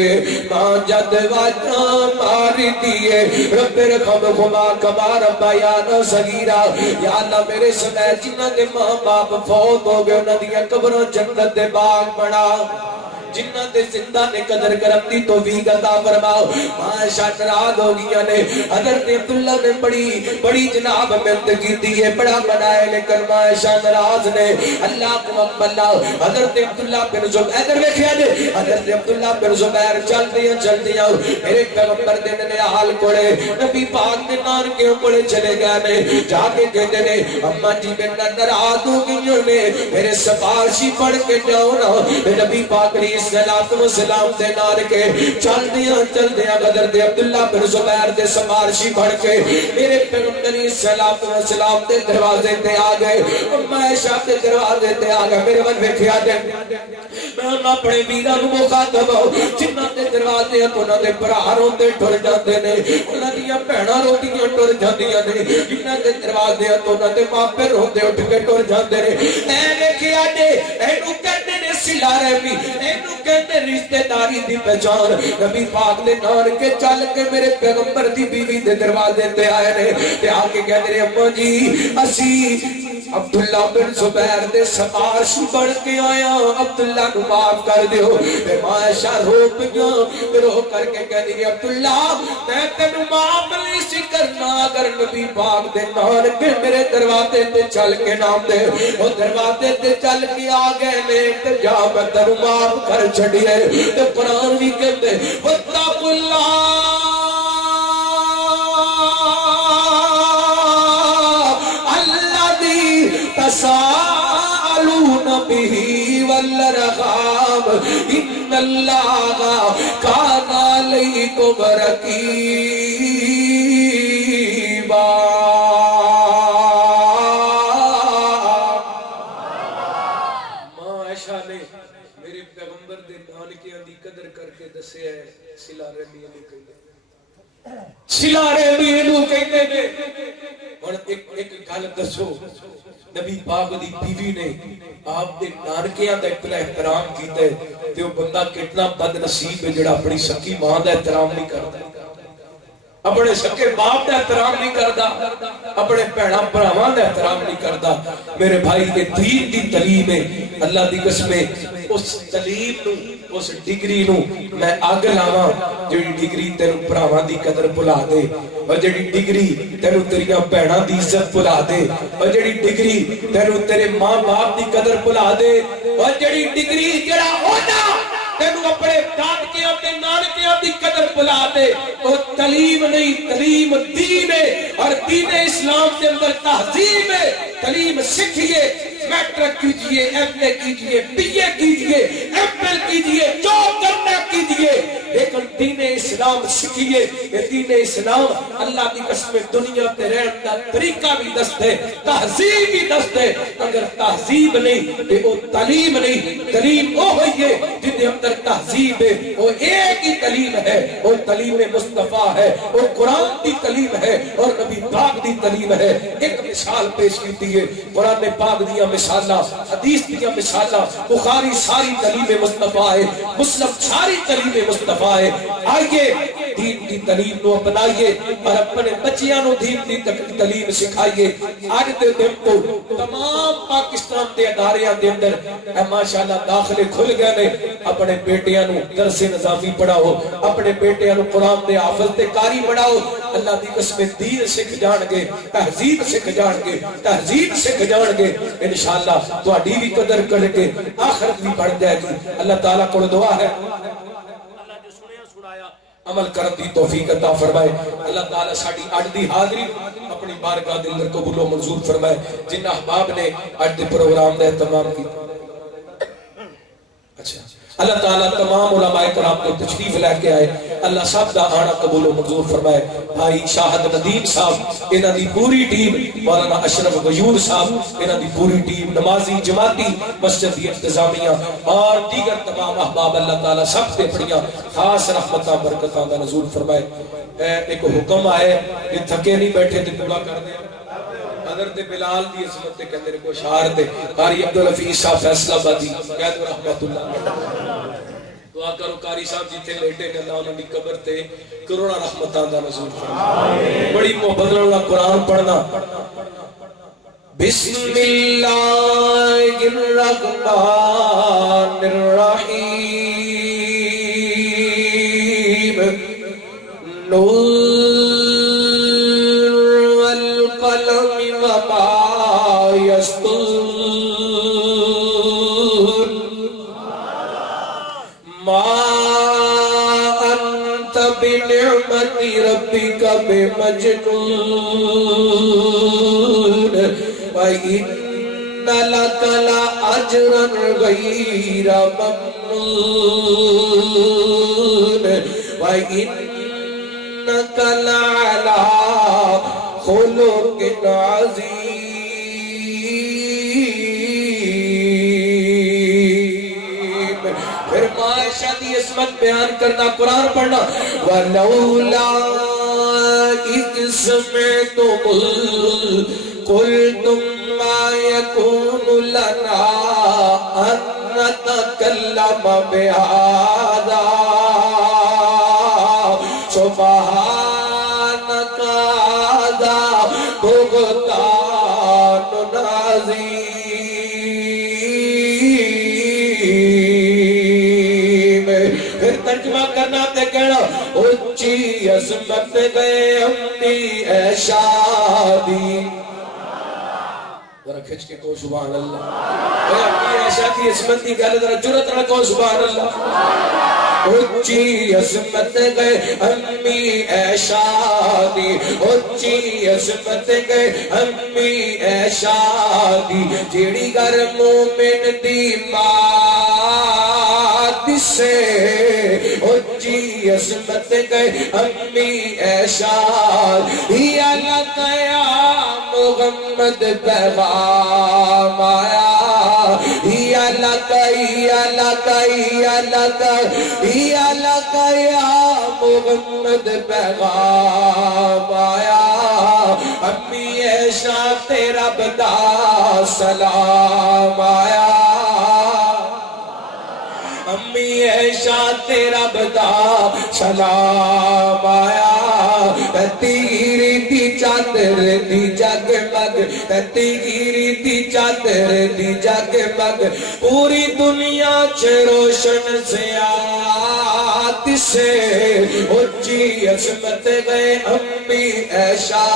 ماں جد واجاں مار دیے رب رحمہما کما ربیانہ صغیرا یا اللہ میرے سمیت جنہاں دے ماں باپ فوت ہو گئے انہاں دیاں قبراں جنت دے باغ بنا جنہ دے زندہ نے قدر کرم دی توفیق عطا فرماؤ ماشاء ناراض ہو گیا نے حضرت عبداللہ نے بڑی جناب محنت کی دی ہے بڑا بنائے لیکن ماشاء ناراض نے اللہ کو اللہ حضرت عبداللہ بن زبیر ادھر دیکھیا جی حضرت عبداللہ بن زبیر چل دیا میرے پیغمبر دے نے حال کوڑے نبی پاک دے نانکے کوڑے چلے گئے نے جا کے کہتے نے اماں جی میں ناراض ہو گئی نے میرے سفارشی پڑھ کے جاؤ نا نبی پاک نے سلام دے نار کے چل دیا غدر دے عبداللہ بن زبیر دے سفارشی پڑھ کے میرے پیغمبر سلام دے دروازے تے آ گئے عائشہ دے دروازے تے آ گئے میرے ول ویکھیا جے میں اپنے ویراں نوں مخاطب جنہاں دے دروازے انہاں دے بھرا روندے ٹر جاندے نے انہاں دیاں بہناں روندیاں ٹر جاندیاں نے جنہاں دے دروازے انہاں دے ماپے روندے اٹھ کے ٹر جاندے نے اے ویکھیا جے اینوں کہندے نے صلہ رحمی اینوں کہندے رشتہ داری دی پہچان نبی پاک دے نان کے چل کے میرے پیغمبر دی بیوی دے دروازے تے آئے نے تے آ کے کہندے نے اماں جی اسی عبداللہ بن زبیر دے سفارش بڑھ کے آیا عبداللہ کو معاف کر دیو تے ماشا رو پیا رو کر کے کہندی ہے عبداللہ میں تینوں معاف نہیں سی کرنا اگر نبی پاک دے نان کے میرے دروازے تے چل کے نام دے او دروازے تے چل کے آ گئے نے تے جا میں تینوں معاف کر چھڑیے تے قرآن بھی کہندے واتقوا اللہ تساءلون به والارحام ان اللہ کان علیکم رقیبا ماں عائشہ نے میرے پیغمبر دے نانکیاں دی قدر کر کے دسیا ہے صلہ رحمی نوں کہندے صلہ رحمی نوں کہندے نے اور ایک گل دسو نبی پاک دی بیوی نے آپ دے نانکیاں دا اتنا احترام کیتا ہے تے وہ بندہ کتنا بد نصیب ہے جڑا اپنی سکی ماں دا احترام نہیں کرتا اپنے سکے باپ دا احترام نہیں کرتا اپنے بھیڑاں بھراواں دا احترام نہیں کرتا میرے بھائی دے دین دی تعلیم ہے اللہ دی قسم اس تعلیم نو اس ڈگری نو میں اگ لاواں جڑی ڈگری تینوں بھراواں دی قدر بھلا دے اور جڑی ڈگری تینوں تیریاں بھیڑاں دی عزت بھلا دے اور جڑی ڈگری تینوں تیرے ماں باپ دی قدر بھلا دے اور جڑی ڈگری جڑا ہونا تینوں اپنے دادکیاں تے نانکیاں دی قدر بھلا دے وہ تعلیم نہیں تعلیم دین ہے اور دین اسلام کے اندر تہذیب ہے تعلیم سیکھیے میٹرک کیجئے ایم اے کیجئے بی اے کیجئے ایم ایل کیجئے جو کرنا کیجئے لیکن دین اسلام سیکھیے دین اسلام اللہ کی قسم دنیا تے رہن دا طریقہ بھی دست ہے تہذیب بھی دست ہے اگر تہذیب نہیں تے وہ تعلیم نہیں تعلیم وہ ہوئی ہے جن دے اندر تہذیب ہے وہ ایک ہی تعلیم ہے وہ تعلیم مصطفیٰ ہے وہ قرآن دی تعلیم ہے اور نبی پاک دی تعلیم ہے ایک مثال پیش کیتی ہے قرآن پاک دیا مثالہ حدیث دیا مثالہ بخاری ساری تعلیم مصطفیٰ ہے مسلم ساری تعلیم مصطفیٰ ہے آئیے دین کی تعلیم نو اپنائیے اور اپنے بچیاں نو دین کی تعلیم سکھائیے آج دے دن کو تمام پاکستان دے اداریاں دے اندر ماشاءاللہ داخلے کھل گئے نے اپنے بیٹیاں نو درس نظامی پڑھاؤ اپنے بیٹیاں نو قرآن دے حافظ تے قاری پڑھاؤ اللہ دی قسم دین سکھ جان گے تہذیب سکھ جان گے تہذیب سکھ جان گے انشاءاللہ تو اڈی بھی قدر کر کے آخرت بھی بڑھ جائے گی اللہ تعالیٰ کو دعا ہے اللہ جو سنیا سنایا عمل کرن دی توفیق عطا فرمائے اللہ تعالیٰ ساڑی اج دی حاضری اپنی بارگاہ دے اندر قبول و منظور فرمائے جن احباب نے اج دے پروگرام دا اہتمام کیا اچھا اللہ تعالیٰ تمام علماء کرام کو تشریف لے کے آئے، اللہ سب دا آنا قبول و منظور فرمائے۔ بھائی شاہد ندیم صاحب، انہاں دی پوری ٹیم، مولانا اشرف غیور صاحب، انہاں دی پوری ٹیم، نمازی جماعتی مسجد دی انتظامیہ اور دیگر تمام احباب، اللہ تعالیٰ سب سے بڑیاں خاص رحمتاں برکتاں دا نزول فرمائے۔ ایک حکم آئے کہ تھکے نہیں بیٹھے تے پورا کر دیں۔ حضرت بلال دی عظمت تے کہندے نے کوئی اشعار تے قاری عبدالحفیظ صاحب فیصلہ آبادی قید رحمت اللہ، دعا کرو قاری صاحب جتنے لیٹے نے اللہ انہوں نے قبر تے کروڑا رحمتاں دا نزول فرمائے۔ بڑی محبت نال قرآن پڑھنا۔ بسم اللہ الرحمن الرحیم، نون والقلم وما یسطرون، ما انت بنعمت ربک بمجنون، وَإِنَّ لَكَ لَأَجْرًا غَيْرَ مَمْنُونٍ، وَإِنَّكَ لَعَلَىٰ خُلُقٍ عَظِيمٍ۔ پھر معاشہ دی عظمت بیان کرنا، قرآن پڑھنا۔ وَلَوْلَا إِذْ سَمِعْتُمُوهُ قُلْتُمْ مَا يَكُونُ لَنَا أَن نَّتَكَلَّمَ بِهَٰذَا سُبْحَانَكَ هَٰذَا بُهْتَانٌ عَظِيمٌ۔ پھر ترجمہ کرنا تے کہنا، اونچی عظمت گئے اپنی اے شادی، ذرا کھچ کے کہو سبحان اللہ۔ اے اپنی ایشا کی عظمت کی گل ذرا جرأت نہ کہو سبحان اللہ۔ اونچی عظمت گئے امی ایشا دی، اونچی عظمت گئے امی ایشا دی، جیڑی گھر مومن دی ماں سے اونچی عظمت گئے امی ایشا، یا لقیا محمد پیغام آیا، یا لقیا محمد پیغام آیا، امی ایشا تیرا بدا سلام آیا، امی ایشا تیرا بدا سلام آیا، تیری دی چادر دی جگمگ، تیری دی چادر دی جگمگ، پوری دنیا چ روشن زیاد سے اونچی عظمت گئے امی ایشا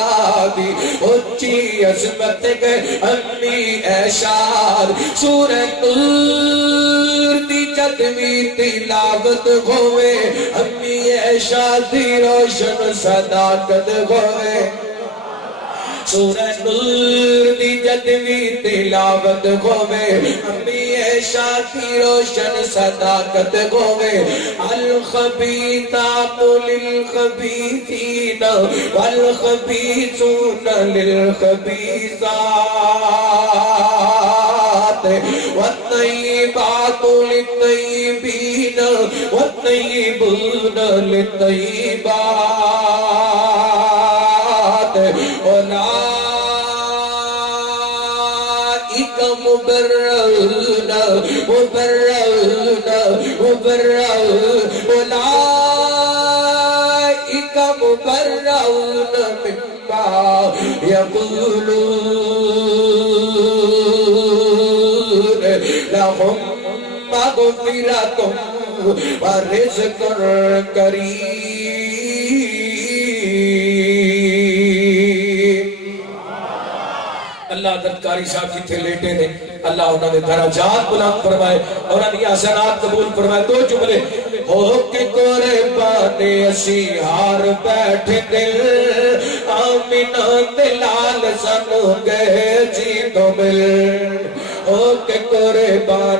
دی، اونچی عظمت گئے امی ایشا دی، سورہ نور دی جد بھی تلاوت ہوئے امی ایشا دی روشن صداقت ہوئے، سورہ نور دی جد بھی تلاوت ہوئے امی ایشا دی روشن صداقت ہوئے، الخبیثات للخبیثین والخبیثون للخبیثات، والطیبات للطیبین والطیبون للطیبات، اولئک مبرؤون اولئک مبرؤون مما یقولون، لهم مغفرۃ ورزق کریم۔ اللہ درکاری صاحب جتھے لیٹے نے، اللہ انہوں نے درجات بلند فرمائے اور انہوں نے حسنات قبول فرمائے۔ دو جملے، ہو کے قربان اسی ہار بیٹھ دل، آمینہ دلال سنو گئے جی تو مل، ہو کے قربان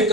1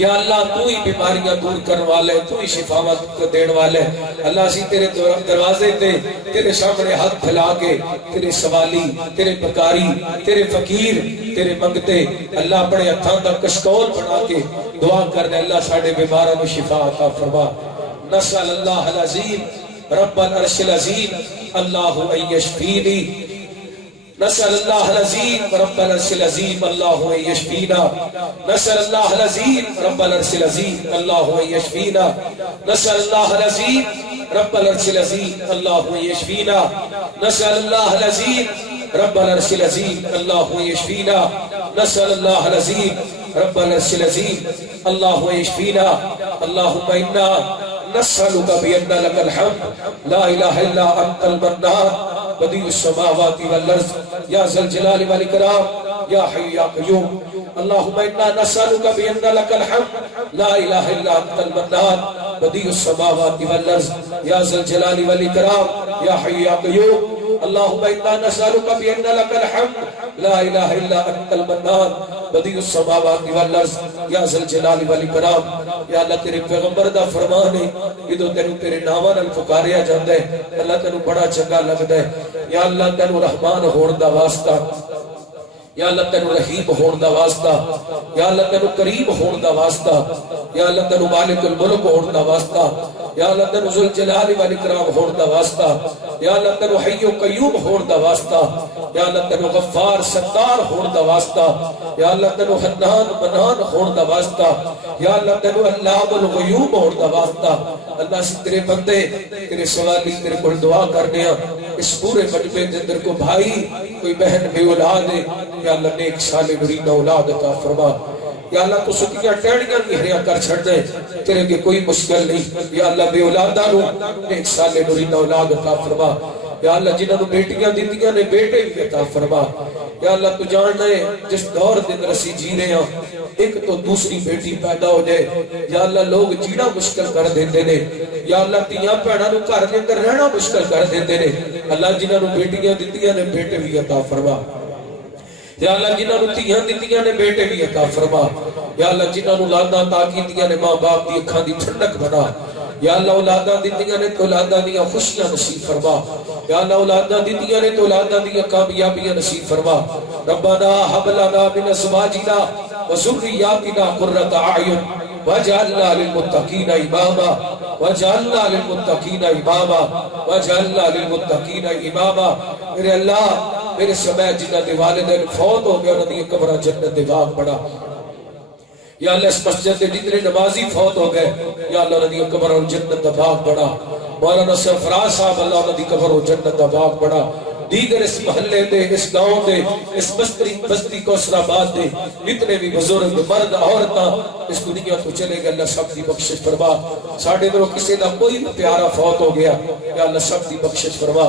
یا اللہ تو ہی بیماریاں دور کرنے والے، تو ہی شفاوت دینے والے۔ اللہ اسی تیرے دروازے تے تیرے سامنے ہاتھ پھیلا کے تیرے سوالی، تیرے پکاری، تیرے فقیر، تیرے منگتے اللہ اپنے ہتھاں دا کشکول بنا کے دعا کرنے اللہ ساڈے بیماراں نوں شفا عطا فرما۔ نسأل اللہ العظیم رب العرش العظیم اللہ ان یشفینی، نسأل اللہ العظیم رب العرش العظیم اللہ ان یشفینا، نسأل اللہ العظیم رب العرش العظیم اللہ ان یشفینا، نسأل اللہ العظیم رب العرش العظیم اللہ ان یشفینا، نسأل اللہ العظیم رب العرش العظیم اللہ ان یشفینا، نسأل اللہ العظیم رب العرش العظیم اللہ ان یشفینا۔ اللہم انا نسألک بأن لک الحمد لا الہ الا انت المنان بدیع السماوات والارض یا ذا الجلال والاکرام یا حی یا قیوم۔ اللہم انا نسألک بأن لک الحمد لا الہ الا انت المنان بدیع السماوات والارض یا ذا الجلال والاکرام یا حی یا قیوم۔ اللہم انا نسألک بأن لک الحمد لا الہ الا انت المنان بدیع السماوات والارض یا ذا الجلال والاکرام۔ یا اللہ تیرے پیغمبر دا فرمان ہے جدوں تینوں تیرے ناواں نال پکاریا جاندا ہے اللہ تینوں بڑا چنگا لگدا ہے۔ یا اللہ تینوں رحمان ہون دا واسطہ، یا اللہ تینوں رحیم ہون دا واسطہ، یا اللہ تینوں کریم ہون دا واسطہ، یا اللہ تینوں مالک الملک ہون دا واسطہ، یا اللہ تینوں ذو الجلال والاکرام ہون دا واسطہ، یا اللہ تینوں حی و قیوم ہون دا واسطہ، یا اللہ تینوں غفار ستار ہون دا واسطہ، یا اللہ تینوں حنان منان ہون دا واسطہ، یا اللہ تینوں علام الغیوب ہون دا واسطہ۔ اللہ سے تیرے بندے تیرے سوالی تیرے کو دعا کرنے ہیں اس پورے مجمع کے اندر کو بھائی کوئی بہن بے اولاد ہے یا اللہ نیک صالح نورین اولاد عطا فرما۔ یا اللہ تو سکیاں ٹیڑیاں گہریاں کر چھڑ دے تیرے کے کوئی مشکل نہیں۔ یا اللہ بے اولاداں نو نیک صالح نورین اولاد عطا فرما۔ یا اللہ جنہاں نو بیٹیاں دیندیاں نے بیٹے بھی عطا فرما۔ یا اللہ تو جاننا ہے جس دور دے اندر اسی جی رہے ہیں ایک تو دوسری بیٹی پیدا ہو جائے یا اللہ لوگ جینا مشکل کر دیندے نے، یا اللہ تیاں بھیناں نو گھر دے اندر رہنا مشکل کر دیندے نے۔ اللہ جنہاں نو بیٹیاں دتیاں نے بیٹے بھی عطا فرما۔ یا اللہ جنہاں نو تیاں دتیاں نے بیٹے بھی عطا فرما۔ یا اللہ جنہاں نو اولاداں عطا کیتیاں نے ماں باپ دی اکھاں دی ٹھنڈک بنا۔ یا اللہ اولاداں دتیاں نے تو اولاداں دیاں خوشیاں نصیب فرما۔ یا اللہ اولاداں دتیاں نے تو اولاداں دیاں کامیابیاں نصیب فرما۔ ربنا هب لنا من ازواجنا وذرياتنا قرة اعين واجعلنا للمتقين اماما واجعلنا للمتقين اماما واجعلنا للمتقين اماما۔ میرے اللہ میرے سمیت جنہاں دے والدین فوت ہو گئے انہاں دی قبراں جنت دے باغ بڑا۔ یا اللہ اس مسجد دے جتنے نمازی فوت ہو گئے یا اللہ انہاں دی قبراں جنت دا باغ بڑا۔ مولانا سرفراز صاحب اللہ انہاں دی قبر جنت دا باغ بڑا۔ دیگر اس محلے دے اس گاؤں دے اس بستی کوثر آباد دے جتنے بھی بزرگ مرد عورتاں اس دنیا تو چلے گئے اللہ سب دی بخشش فرما۔ ساڈے درو کسی دا کوئی پیارا فوت ہو گیا یا اللہ سب دی بخشش فرما۔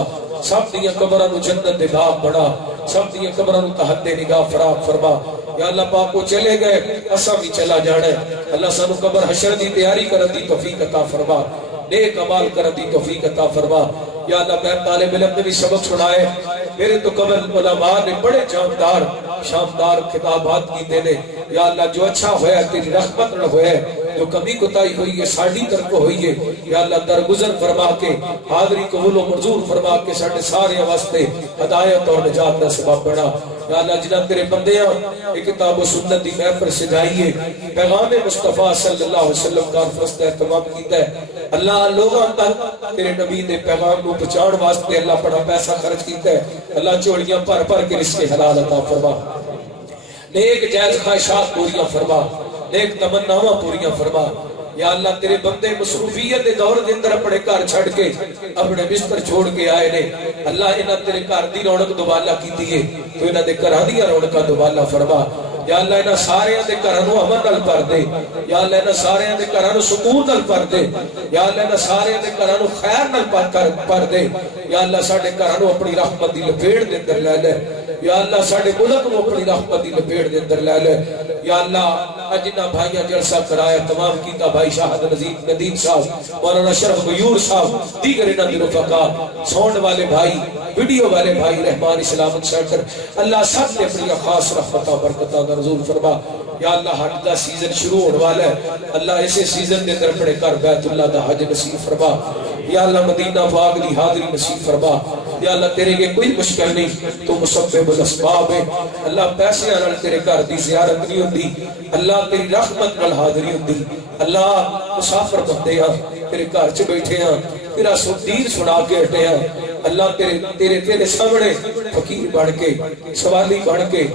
سب دی قبراں نو جنت دے باغ بڑا، سب دی قبراں نو تحت نگاہ فراغ فرما۔ یا اللہ پاک کو چلے گئے اساں بھی چلا جانا ہے اللہ سانو قبر حشر دی تیاری کرن دی توفیق عطا فرما، نیک اعمال کرن دی توفیق عطا فرما۔ یا اللہ میں طالب علم نے بھی سبق سنائے میرے تو قبل علماء نے بڑے جاندار شاندار خطابات کیتے نے۔ یا اللہ جو اچھا ہویا تیری رحمت نہ ہوئے، جو کمی کوتاہی ہوئی ہے ساڈی طرف ہوئی ہے یا اللہ درگزر فرما کے حاضری قبول و منظور فرما کے ساڈے سارے واسطے ہدایت اور نجات کا سبب بنا۔ یا اللہ جناب تیرے بندے ہیں ایک کتاب و سنت دی محفل سجائی ہے، پیغام مصطفیٰ صلی اللہ علیہ وسلم کا فرست اہتمام کیتا ہے۔ اللہ لوگوں تک تیرے نبی دے پیغام کو پہنچاؤਣ واسطے اللہ بڑا پیسہ خرچ کیتا ہے۔ اللہ چوڑیاں پر پر کے رزق حلال عطا فرما، نیک جائز خواہشات پوریاں فرما، نیک تمناواں پوریاں فرما۔ یا اللہ تیرے بندے مصروفیت دے دور دے اندر اپنے گھر چھڑ کے اپنے بستر چھوڑ کے آئے نے، اللہ انہاں تیرے گھر دی رونق دوبالا کیتی ہے تو انہاں دے گھراں دی رونقاں دوبالا فرما۔ یا اللہ انہاں سارے دے گھراں نو امن نال بھر دے، یا اللہ انہاں سارے دے گھراں نو سکون نال بھر دے، یا اللہ انہاں سارے دے گھراں نو خیر نال بھر دے۔ یا اللہ ساڈے گھراں نو اپنی رحمت دی لپیٹ دے اندر لے لے، یا اللہ ساڈے ملک نو اپنی رحمت دی لپیٹ دے اندر لے لے۔ یا اللہ اجنا بھائیاں جلسہ کرایا تمام کیتا بھائی شاہد ندیم صاحب، مولانا شرف غیور صاحب، دیگر انہاں دی رفقا، سون والے بھائی ویڈیو والے بھائی رحمان اسلامت سینٹر، اللہ سب نے اپنی خاص رحمتہ برکتہ کا نزول فرما۔ یا اللہ حج دا سیزن شروع ہونے والا ہے، اللہ اسے سیزن دے اندر اپنے گھر بیت اللہ دا حج نصیب فرما۔ یا اللہ مدینہ پاک دی حاضری نصیب فرما۔ یا اللہ تیرے کے کوئی مشکل نہیں، تو مسبب الاسباب ہے۔ اللہ پیسے نال تیرے گھر دی زیارت نہیں ہوندی، اللہ تیری رحمت نال حاضری ہوندی۔ اللہ مسافر بندے ہاں، تیرے گھر چ بیٹھے ہاں، تیرا دین سنا کے ہٹے ہاں، اللہ تیرے سامنے فقیر بن کے، سوالی بن کے،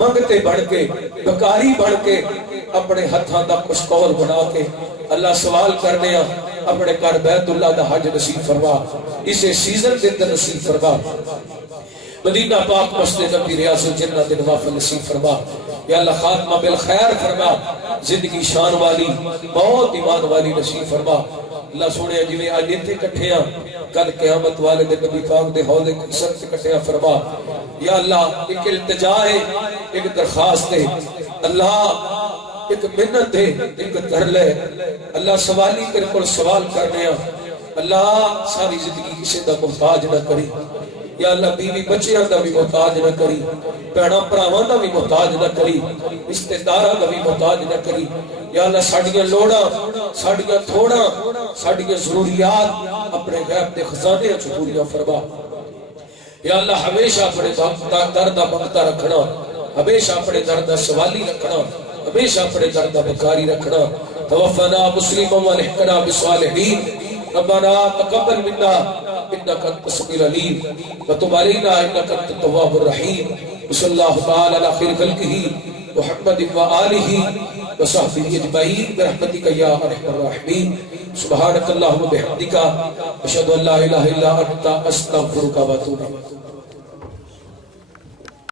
منگتے بن کے، بکاری بن کے، اپنے ہتھاں دا کشکول بنا کے اللہ سوال کرنے ہاں، اپنے گھر بیت اللہ دا حج نصیب فرما، اسے سیزن دے اندر نصیب فرما۔ مدینہ پاک مسجد نبی ریاض الجنہ دے نوافل نصیب فرما۔ یا اللہ خاتمہ بالخیر فرما، زندگی شان والی، بہت ایمان والی نصیب فرما۔ اللہ سونے جویں آج اتنے کٹھے ہاں، کل قیامت والے دے نبی پاک دے حوض کوثر تے کٹھے ہاں فرما۔ یا اللہ ایک التجا ہے، ایک درخواست ہے، اللہ ایک منت ہے، ایک ترل ہے، اللہ سوالی تیرے کو سوال کرنے ہاں، اللہ ساری زندگی کسی دا محتاج نہ کری۔ یا اللہ بیوی بچیاں دا بھی محتاج نہ کری، بہناں بھراواں دا بھی محتاج نہ کری، رشتے داراں دا بھی محتاج نہ کری۔ یا اللہ ساڈیاں لوڑاں، ساڈیاں تھوڑاں، ساڈیاں ضروریات اپنے غیب دے خزانے وچ پوریاں فرما۔ یا اللہ ہمیشہ اپنے در دا بغتا رکھنا، ہمیشہ اپنے در دا سوالی رکھنا، ہمیشہ اپنے در دا بکاری رکھنا۔ توفنا مسلما والحقنا بالصالحین، ربنا تقبل منا انك انت السميع العليم وتب علينا انك انت التواب الرحيم، وصلى الله تعالى على خير خلقه محمد وآله وصحبه اجمعين برحمتك يا ارحم الراحمين۔ سبحانك اللهم وبحمدك اشهد ان لا اله الا انت استغفرك واتوب اليك۔